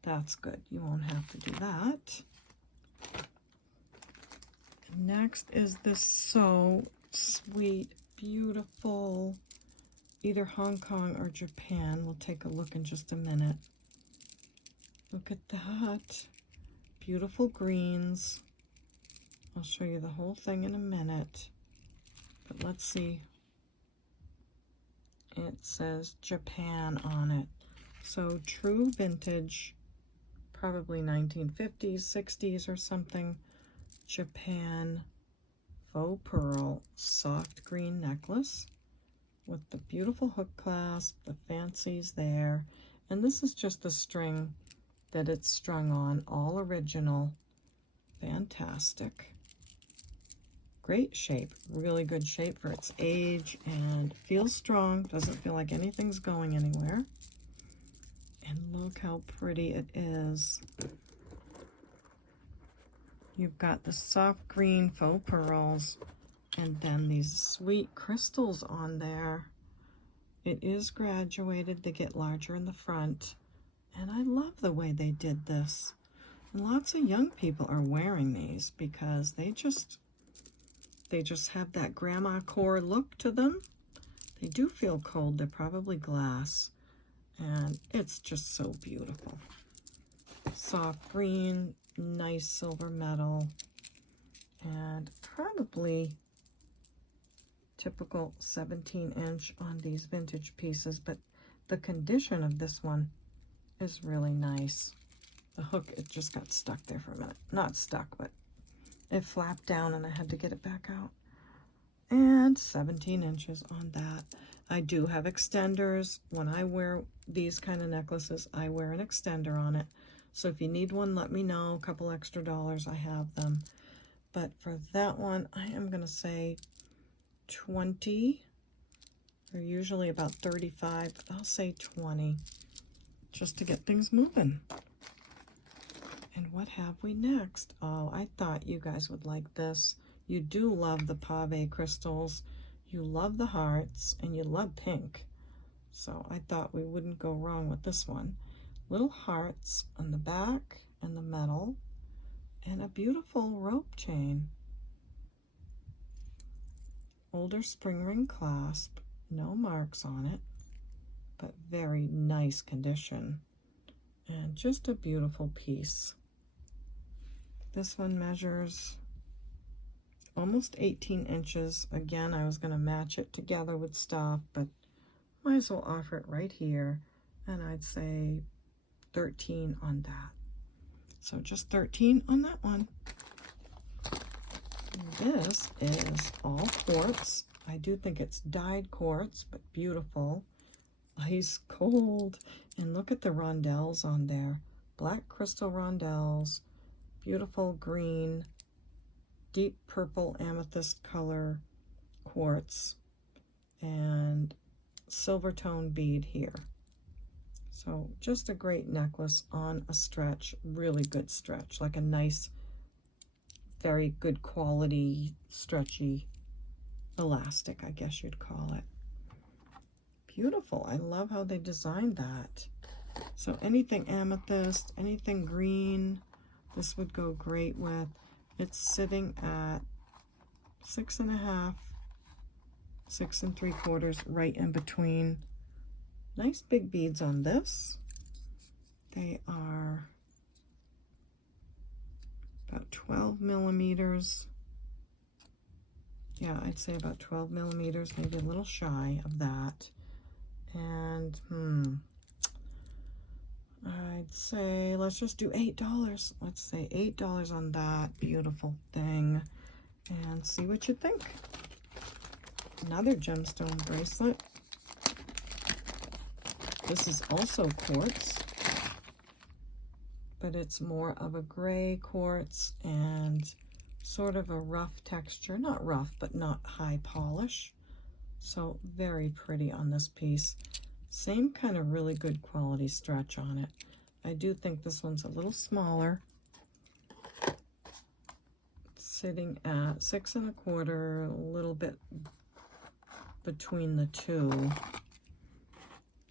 that's good. You won't have to do that. Next is this so sweet, beautiful, either Hong Kong or Japan. We'll take a look in just a minute. Look at that. Beautiful greens. I'll show you the whole thing in a minute. But let's see. It says Japan on it. So true vintage, probably 1950s, 60s or something. Japan faux pearl soft green necklace with the beautiful hook clasp, the fancies there. And this is just the string that it's strung on, all original. Fantastic. Great shape, really good shape for its age, and feels strong, doesn't feel like anything's going anywhere. And look how pretty it is. You've got the soft green faux pearls, and then these sweet crystals on there. It is graduated, they get larger in the front, and I love the way they did this. And lots of young people are wearing these because they just have that grandma core look to them. They do feel cold, they're probably glass, and it's just so beautiful. Soft green, nice silver metal, and probably typical 17-inch on these vintage pieces, but the condition of this one is really nice. The hook, it just got stuck there for a minute. Not stuck, but it flapped down and I had to get it back out. And 17 inches on that. I do have extenders. When I wear these kind of necklaces, I wear an extender on it. So if you need one, let me know. A couple extra dollars, I have them. But for that one, I am going to say 20. They're usually about 35. I'll say 20, just to get things moving. And what have we next? Oh, I thought you guys would like this. You do love the pave crystals, you love the hearts, and you love pink. So I thought we wouldn't go wrong with this one. Little hearts on the back and the metal, and a beautiful rope chain. Older spring ring clasp, no marks on it, but very nice condition. And just a beautiful piece. This one measures almost 18 inches. Again, I was going to match it together with stuff, but might as well offer it right here. And I'd say 13 on that. So just 13 on that one. This is all quartz. I do think it's dyed quartz, but beautiful. Ice cold. And look at the rondelles on there. Black crystal rondelles, beautiful green, deep purple amethyst color quartz, and silver tone bead here. So just a great necklace on a stretch, really good stretch, like a nice, very good quality, stretchy elastic, I guess you'd call it. Beautiful. I love how they designed that. So anything amethyst, anything green, this would go great with. It's sitting at 6.5, 6 3/4, right in between. Nice big beads on this. They are about 12 millimeters. Yeah, I'd say about 12 millimeters, maybe a little shy of that. And I'd say let's just do $8. Let's say $8 on that beautiful thing and see what you think. Another gemstone bracelet. This is also quartz, but it's more of a gray quartz and sort of a rough texture. Not rough, but not high polish. So very pretty on this piece. Same kind of really good quality stretch on it. I do think this one's a little smaller. Sitting at 6 1/4, a little bit between the two.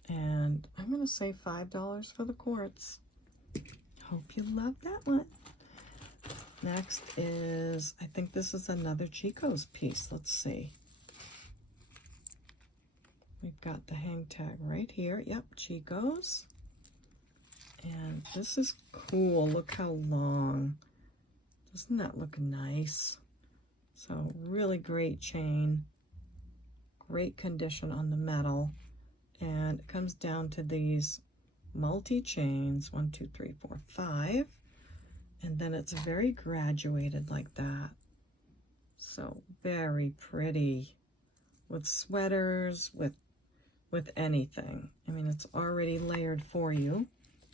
And I'm going to say $5 for the quartz. Hope you love that one. Next is, I think this is another Chico's piece. Let's see. We've got the hang tag right here. Yep, Chico's. And this is cool. Look how long. Doesn't that look nice? So really great chain. Great condition on the metal. And it comes down to these multi-chains. 1, 2, 3, 4, 5. And then it's very graduated like that. So very pretty. With sweaters, with anything. I mean, it's already layered for you,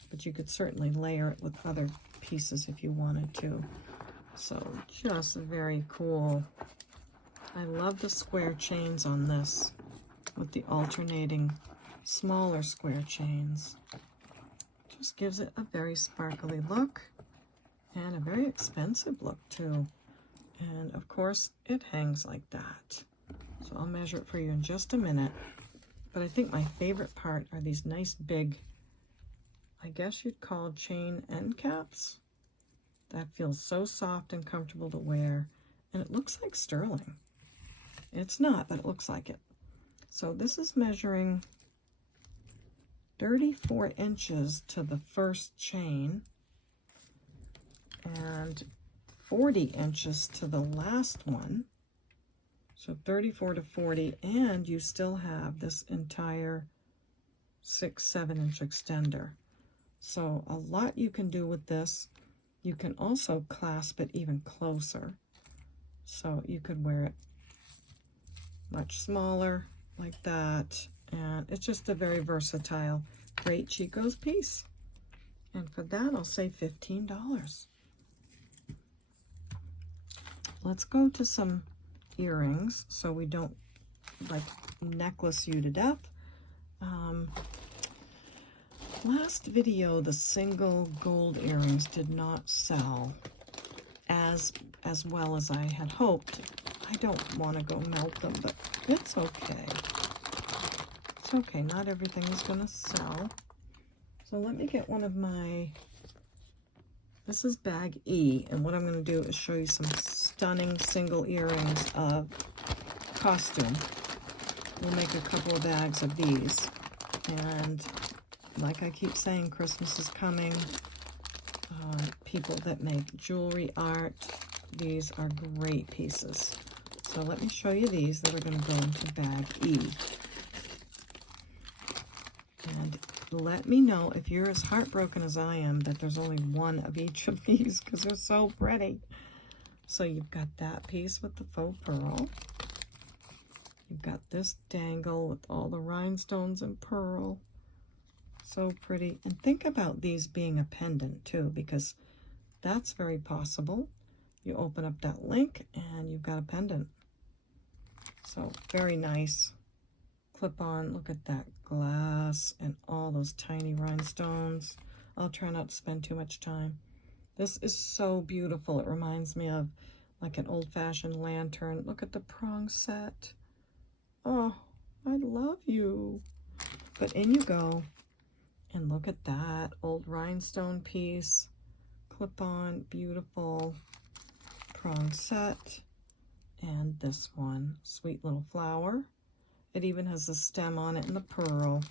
but you could certainly layer it with other pieces if you wanted to. So just very cool. I love the square chains on this with the alternating smaller square chains. Just gives it a very sparkly look and a very expensive look too. And of course it hangs like that. So I'll measure it for you in just a minute. But I think my favorite part are these nice big, I guess you'd call chain end caps. That feels so soft and comfortable to wear. And it looks like sterling. It's not, but it looks like it. So this is measuring 34 inches to the first chain and 40 inches to the last one. So 34 to 40, and you still have this entire 6-7 inch extender. So a lot you can do with this. You can also clasp it even closer. So you could wear it much smaller like that. And it's just a very versatile, great Chico's piece. And for that, I'll say $15. Let's go to some earrings so we don't like necklace you to death. Last video, the single gold earrings did not sell as well as I had hoped. I don't want to go melt them, but it's okay. It's okay. Not everything is going to sell. So let me get one of my, this is bag E, and what I'm going to do is show you some stunning single earrings of costume. We'll make a couple of bags of these. And like I keep saying, Christmas is coming. People that make jewelry art, these are great pieces. So let me show you these that are going to go into bag E. And let me know if you're as heartbroken as I am that there's only one of each of these because they're so pretty. So you've got that piece with the faux pearl. You've got this dangle with all the rhinestones and pearl. So pretty. And think about these being a pendant too, because that's very possible. You open up that link and you've got a pendant. So very nice. Clip on, look at that glass and all those tiny rhinestones. I'll try not to spend too much time. This is so beautiful. It reminds me of like an old-fashioned lantern. Look at the prong set. Oh, I love you. But in you go. And look at that old rhinestone piece. Clip on, beautiful prong set. And this one, sweet little flower. It even has a stem on it and the pearl.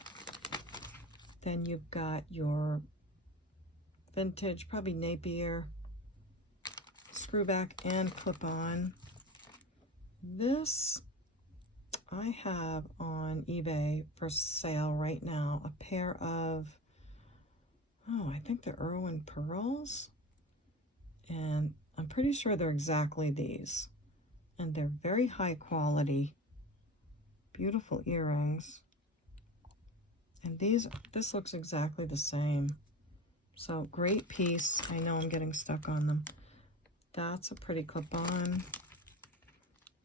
Then you've got your vintage, probably Napier, screw back and clip on. This I have on eBay for sale right now, a pair of, oh, I think they're Irwin pearls, and I'm pretty sure they're exactly these, and they're very high quality, beautiful earrings. And this looks exactly the same. So great piece. I know I'm getting stuck on them. That's a pretty clip-on.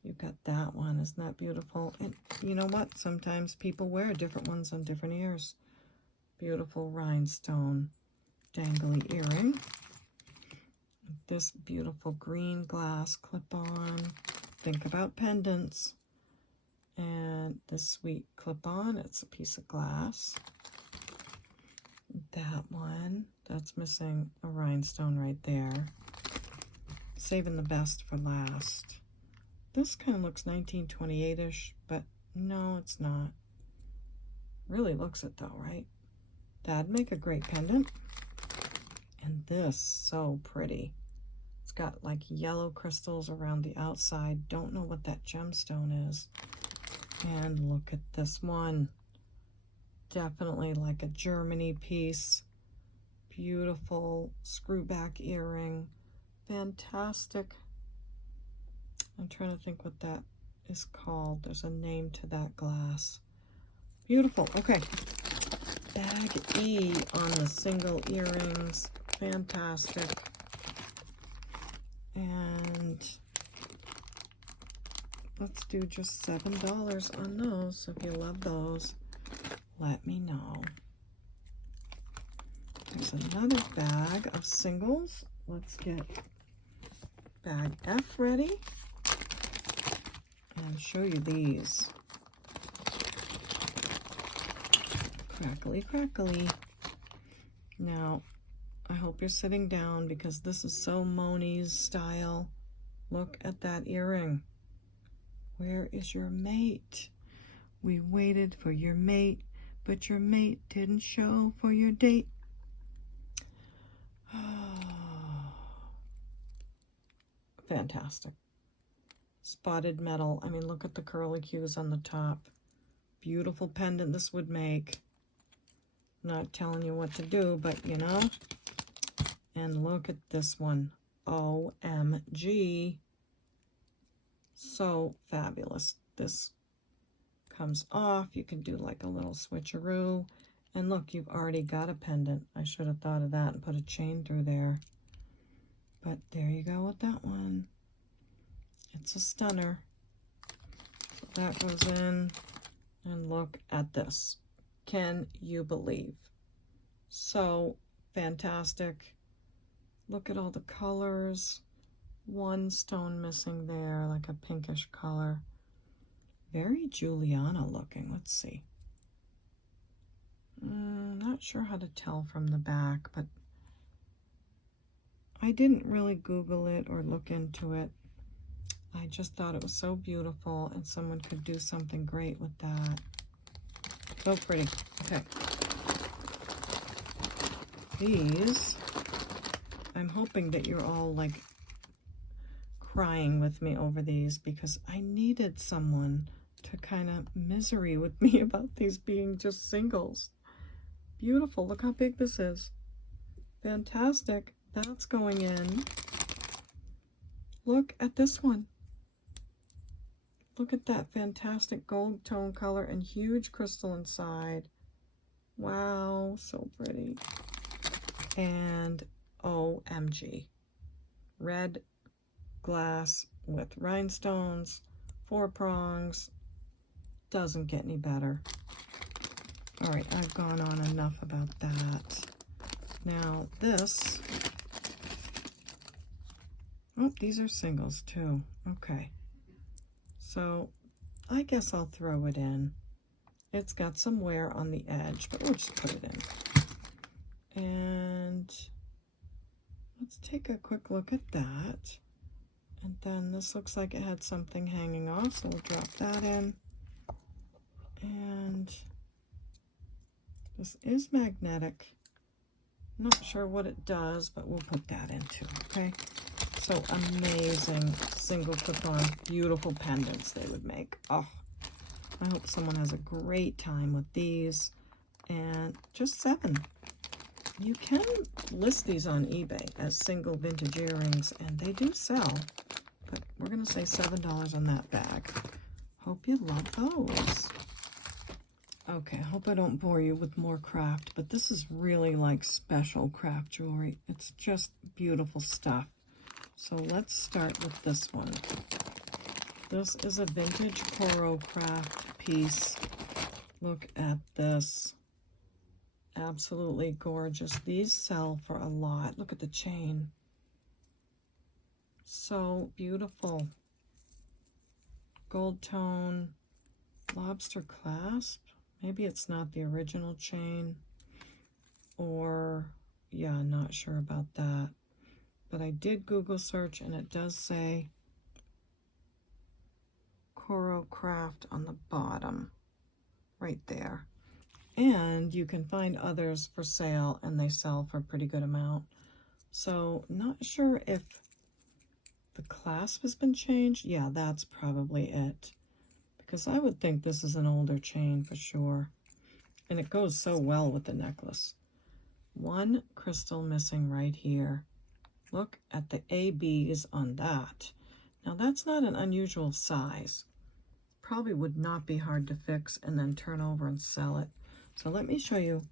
You've got that one. Isn't that beautiful? And you know what? Sometimes people wear different ones on different ears. Beautiful rhinestone dangly earring. This beautiful green glass clip-on. Think about pendants. And this sweet clip-on. It's a piece of glass. That one. That's missing a rhinestone right there. Saving the best for last. This kind of looks 1928-ish, but no, it's not. Really looks it though, right? That'd make a great pendant. And this, so pretty. It's got like yellow crystals around the outside. Don't know what that gemstone is. And look at this one. Definitely like a Germany piece. Beautiful screw back earring. Fantastic. I'm trying to think what that is called. There's a name to that glass. Beautiful. Okay. Bag E on the single earrings. Fantastic. And let's do just $7 on those. So if you love those, let me know. There's another bag of singles. Let's get bag F ready and show you these. Crackly, crackly. Now, I hope you're sitting down because this is so Moni's style. Look at that earring. Where is your mate? We waited for your mate, but your mate didn't show for your date. Fantastic. Spotted metal. I mean, look at the curly cues on the top. Beautiful pendant this would make. Not telling you what to do, but you know. And look at this one. OMG. So fabulous. This comes off. You can do like a little switcheroo. And look, you've already got a pendant. I should have thought of that and put a chain through there. But there you go with that one. It's a stunner. So that goes in. And look at this. Can you believe? So fantastic. Look at all the colors. One stone missing there, like a pinkish color. Very Juliana looking. Let's see. Not sure how to tell from the back, but I didn't really Google it or look into it. I just thought it was so beautiful and someone could do something great with that. So pretty. Okay. These, I'm hoping that you're all like crying with me over these because I needed someone to kind of misery with me about these being just singles. Beautiful. Look how big this is. Fantastic. That's going in. Look at this one. Look at that fantastic gold tone color and huge crystal inside. Wow, so pretty. And OMG. Red glass with rhinestones, 4 prongs. Doesn't get any better. All right, I've gone on enough about that. Now this, oh, these are singles too. Okay. So I guess I'll throw it in. It's got some wear on the edge, but we'll just put it in. And let's take a quick look at that. And then this looks like it had something hanging off, so we'll drop that in. And this is magnetic. Not sure what it does, but we'll put that in too, okay? So amazing single clip-on, beautiful pendants they would make. Oh, I hope someone has a great time with these. And just 7. You can list these on eBay as single vintage earrings, and they do sell. But we're going to say $7 on that bag. Hope you love those. Okay, I hope I don't bore you with more craft, but this is really like special craft jewelry. It's just beautiful stuff. So let's start with this one. This is a vintage Coro craft piece. Look at this. Absolutely gorgeous. These sell for a lot. Look at the chain. So beautiful. Gold tone, lobster clasp. Maybe it's not the original chain. Or, yeah, not sure about that. But I did Google search and it does say Coro Craft on the bottom, right there. And you can find others for sale and they sell for a pretty good amount. So not sure if the clasp has been changed. Yeah, that's probably it. Because I would think this is an older chain for sure. And it goes so well with the necklace. One crystal missing right here. Look at the ABs on that. Now that's not an unusual size. Probably would not be hard to fix and then turn over and sell it. So let me show you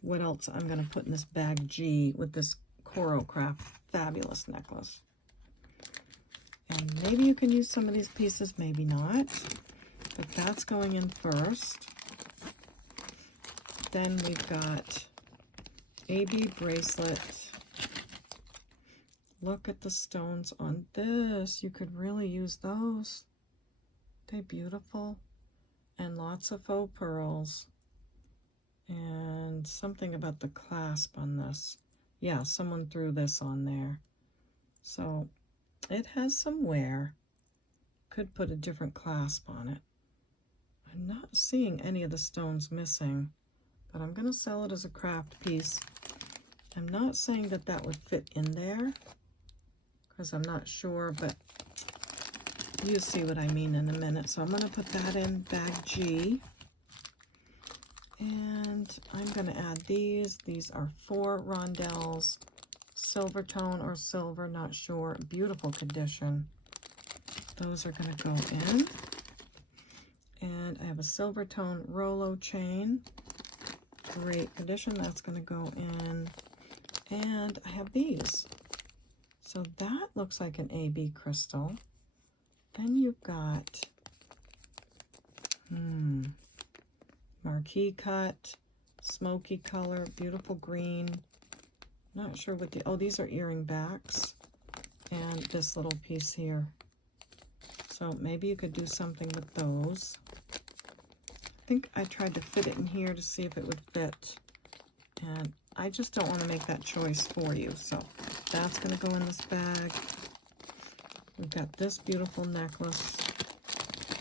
what else I'm going to put in this bag G with this Coro Craft fabulous necklace. And maybe you can use some of these pieces, maybe not. But that's going in first. Then we've got AB bracelet. Look at the stones on this. You could really use those. They're beautiful. And lots of faux pearls. And something about the clasp on this. Yeah, someone threw this on there. So it has some wear. Could put a different clasp on it. I'm not seeing any of the stones missing, but I'm going to sell it as a craft piece. I'm not saying that that would fit in there, because I'm not sure, but you'll see what I mean in a minute. So I'm going to put that in bag G. And I'm going to add these. These are 4 rondelles, silver tone or silver, not sure. Beautiful condition. Those are going to go in. And I have a silver tone Rolo chain. Great condition. That's going to go in. And I have these. So that looks like an AB crystal. Then you've got marquee cut, smoky color, beautiful green. Not sure what the, oh, these are earring backs. And this little piece here. So maybe you could do something with those. I think I tried to fit it in here to see if it would fit. And I just don't want to make that choice for you. So that's going to go in this bag. We've got this beautiful necklace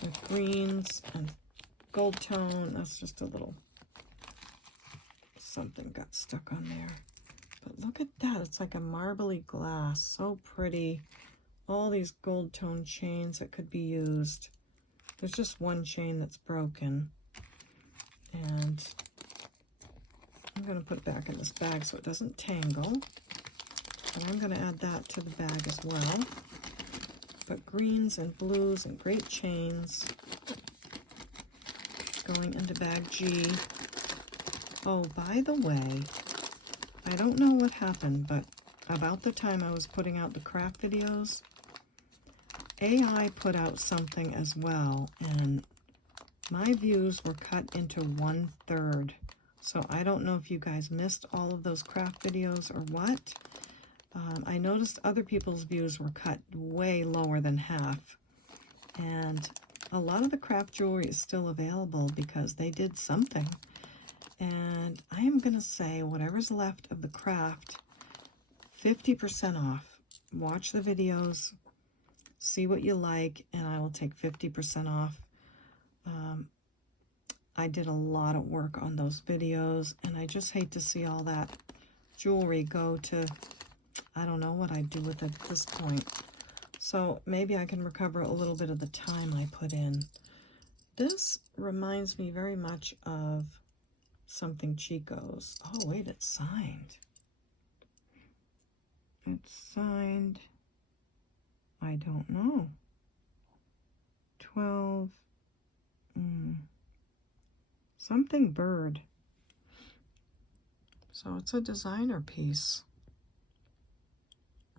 with greens and gold tone. That's just a little something got stuck on there. But look at that. It's like a marbly glass. So pretty. All these gold tone chains that could be used. There's just one chain that's broken. And I'm going to put it back in this bag so it doesn't tangle. And I'm going to add that to the bag as well. but greens and blues and great chains. Going into bag G. Oh, by the way, I don't know what happened, but about the time I was putting out the craft videos, AI put out something as well, and my views were cut into 1/3. So I don't know if you guys missed all of those craft videos or what. I noticed other people's views were cut way lower than half. And a lot of the craft jewelry is still available because they did something. And I am going to say whatever's left of the craft, 50% off. Watch the videos, see what you like, and I will take 50% off. I did a lot of work on those videos, and I just hate to see all that jewelry go to, I don't know what I'd do with it at this point. So maybe I can recover a little bit of the time I put in. This reminds me very much of something Chico's. Oh, wait, it's signed. It's signed, I don't know, 12, something bird. So it's a designer piece.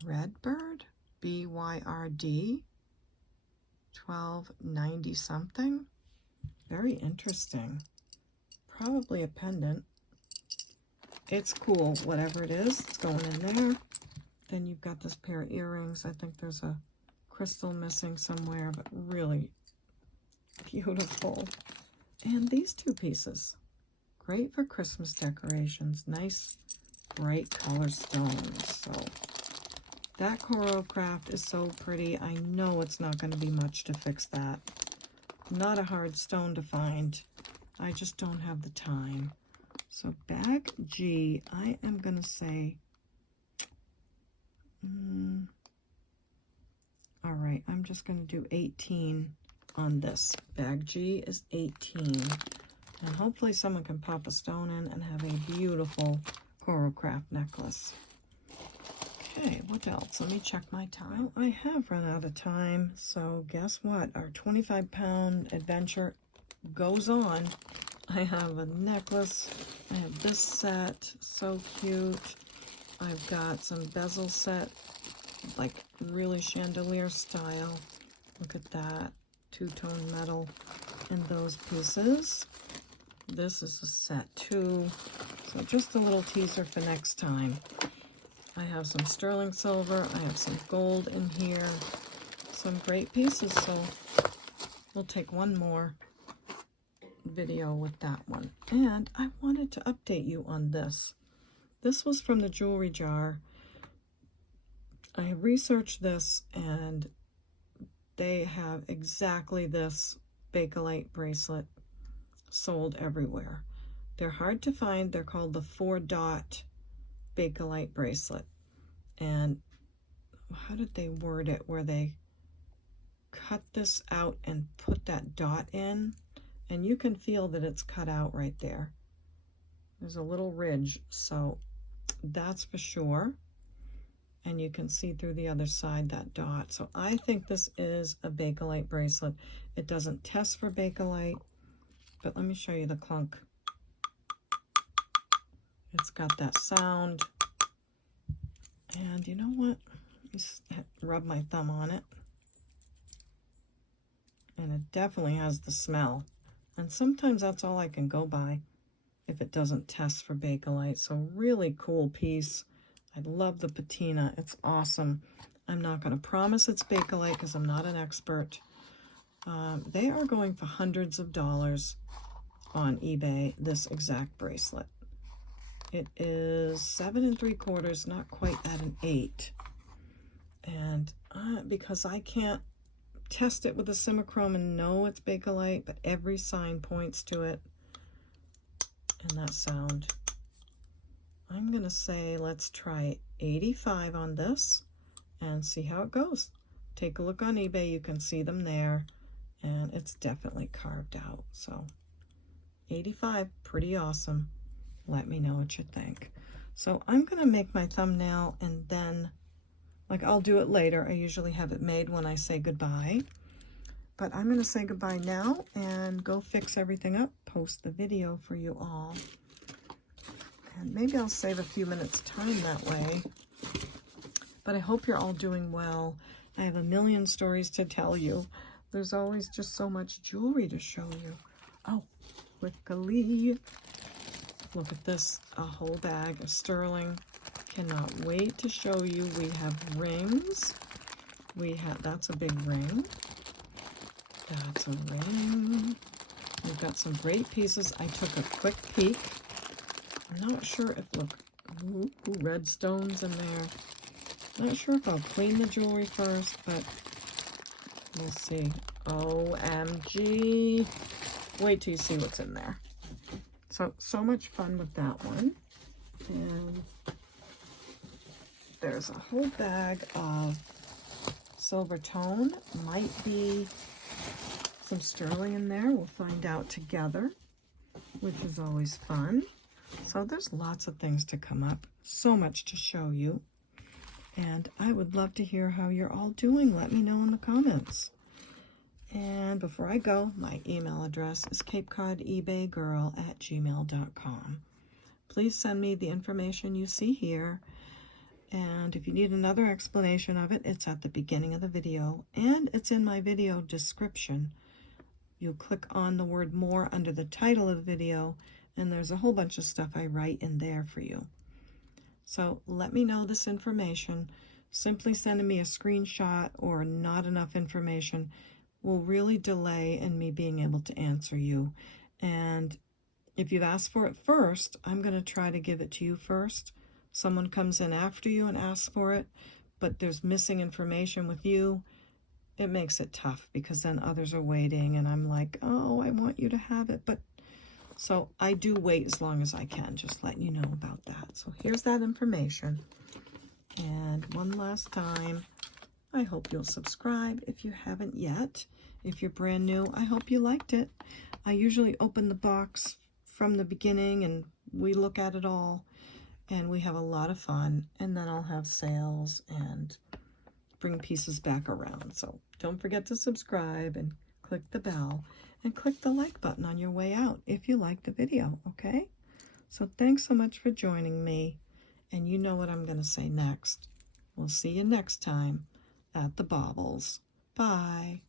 Redbird, BYRD, 1290 something. Very interesting. Probably a pendant. It's cool, whatever it is, it's going in there. Then you've got this pair of earrings. I think there's a crystal missing somewhere, but really beautiful. And these two pieces, great for Christmas decorations. Nice, bright color stones. So that coral craft is so pretty. I know it's not going to be much to fix that. Not a hard stone to find. I just don't have the time. So bag G, I am going to say, all right, I'm just going to do 18 on this. Bag G is 18. And hopefully someone can pop a stone in and have a beautiful coral craft necklace. Okay, what else? Let me check my time. Well, I have run out of time, so guess what? Our 25-pound adventure goes on. I have a necklace. I have this set, so cute. I've got some bezel set, like really chandelier style. Look at that, two-tone metal in those pieces. This is a set too, so just a little teaser for next time. I have some sterling silver, I have some gold in here, some great pieces, so we'll take one more video with that one. And I wanted to update you on this. This was from the jewelry jar. I researched this and they have exactly this Bakelite bracelet sold everywhere. They're hard to find. They're called the 4-dot Bakelite bracelet. And how did they word it where they cut this out and put that dot in? And you can feel that it's cut out right there. There's a little ridge, so that's for sure. And you can see through the other side that dot. So I think this is a Bakelite bracelet. It doesn't test for Bakelite, but let me show you the clunk. It's got that sound. And you know what? Just rub my thumb on it. And it definitely has the smell. And sometimes that's all I can go by if it doesn't test for Bakelite. So really cool piece. I love the patina. It's awesome. I'm not going to promise it's Bakelite because I'm not an expert. They are going for hundreds of dollars on eBay, this exact bracelet. It is 7 3/4, not quite at an 8. And because I can't test it with a simichrome and know it's Bakelite, but every sign points to it. And that sound. I'm going to say let's try 85 on this and see how it goes. Take a look on eBay. You can see them there. And it's definitely carved out. So 85, pretty awesome. Let me know what you think. So I'm going to make my thumbnail and then Like, I'll do it later. I usually have it made when I say goodbye. But I'm going to say goodbye now and go fix everything up, post the video for you all. And maybe I'll save a few minutes time that way. But I hope you're all doing well. I have a million stories to tell you. There's always just so much jewelry to show you. Oh, quickly. Look at this, a whole bag of sterling. Cannot wait to show you. We have rings. That's a big ring. That's a ring. We've got some great pieces. I took a quick peek. I'm not sure if, look, ooh, red stones in there. Not sure if I'll clean the jewelry first, but we'll see. OMG. Wait till you see what's in there. So much fun with that one. And there's a whole bag of silver tone. Might be some sterling in there. We'll find out together, which is always fun. So there's lots of things to come up. So much to show you. And I would love to hear how you're all doing. Let me know in the comments. And before I go, my email address is CapeCodEbayGirl@gmail.com. Please send me the information you see here. And if you need another explanation of it, it's at the beginning of the video. And it's in my video description. You click on the word more under the title of the video, and there's a whole bunch of stuff I write in there for you. So let me know this information. Simply sending me a screenshot or not enough information will really delay in me being able to answer you. And if you've asked for it first, I'm going to try to give it to you first. Someone comes in after you and asks for it, but there's missing information with you. It makes it tough because then others are waiting and I'm like, oh, I want you to have it. But so I do wait as long as I can, just letting you know about that. So here's that information. And one last time, I hope you'll subscribe if you haven't yet. If you're brand new, I hope you liked it. I usually open the box from the beginning and we look at it all and we have a lot of fun. And then I'll have sales and bring pieces back around. So don't forget to subscribe and click the bell and click the like button on your way out if you like the video, okay? So thanks so much for joining me. And you know what I'm going to say next. We'll see you next time at the Baubles. Bye.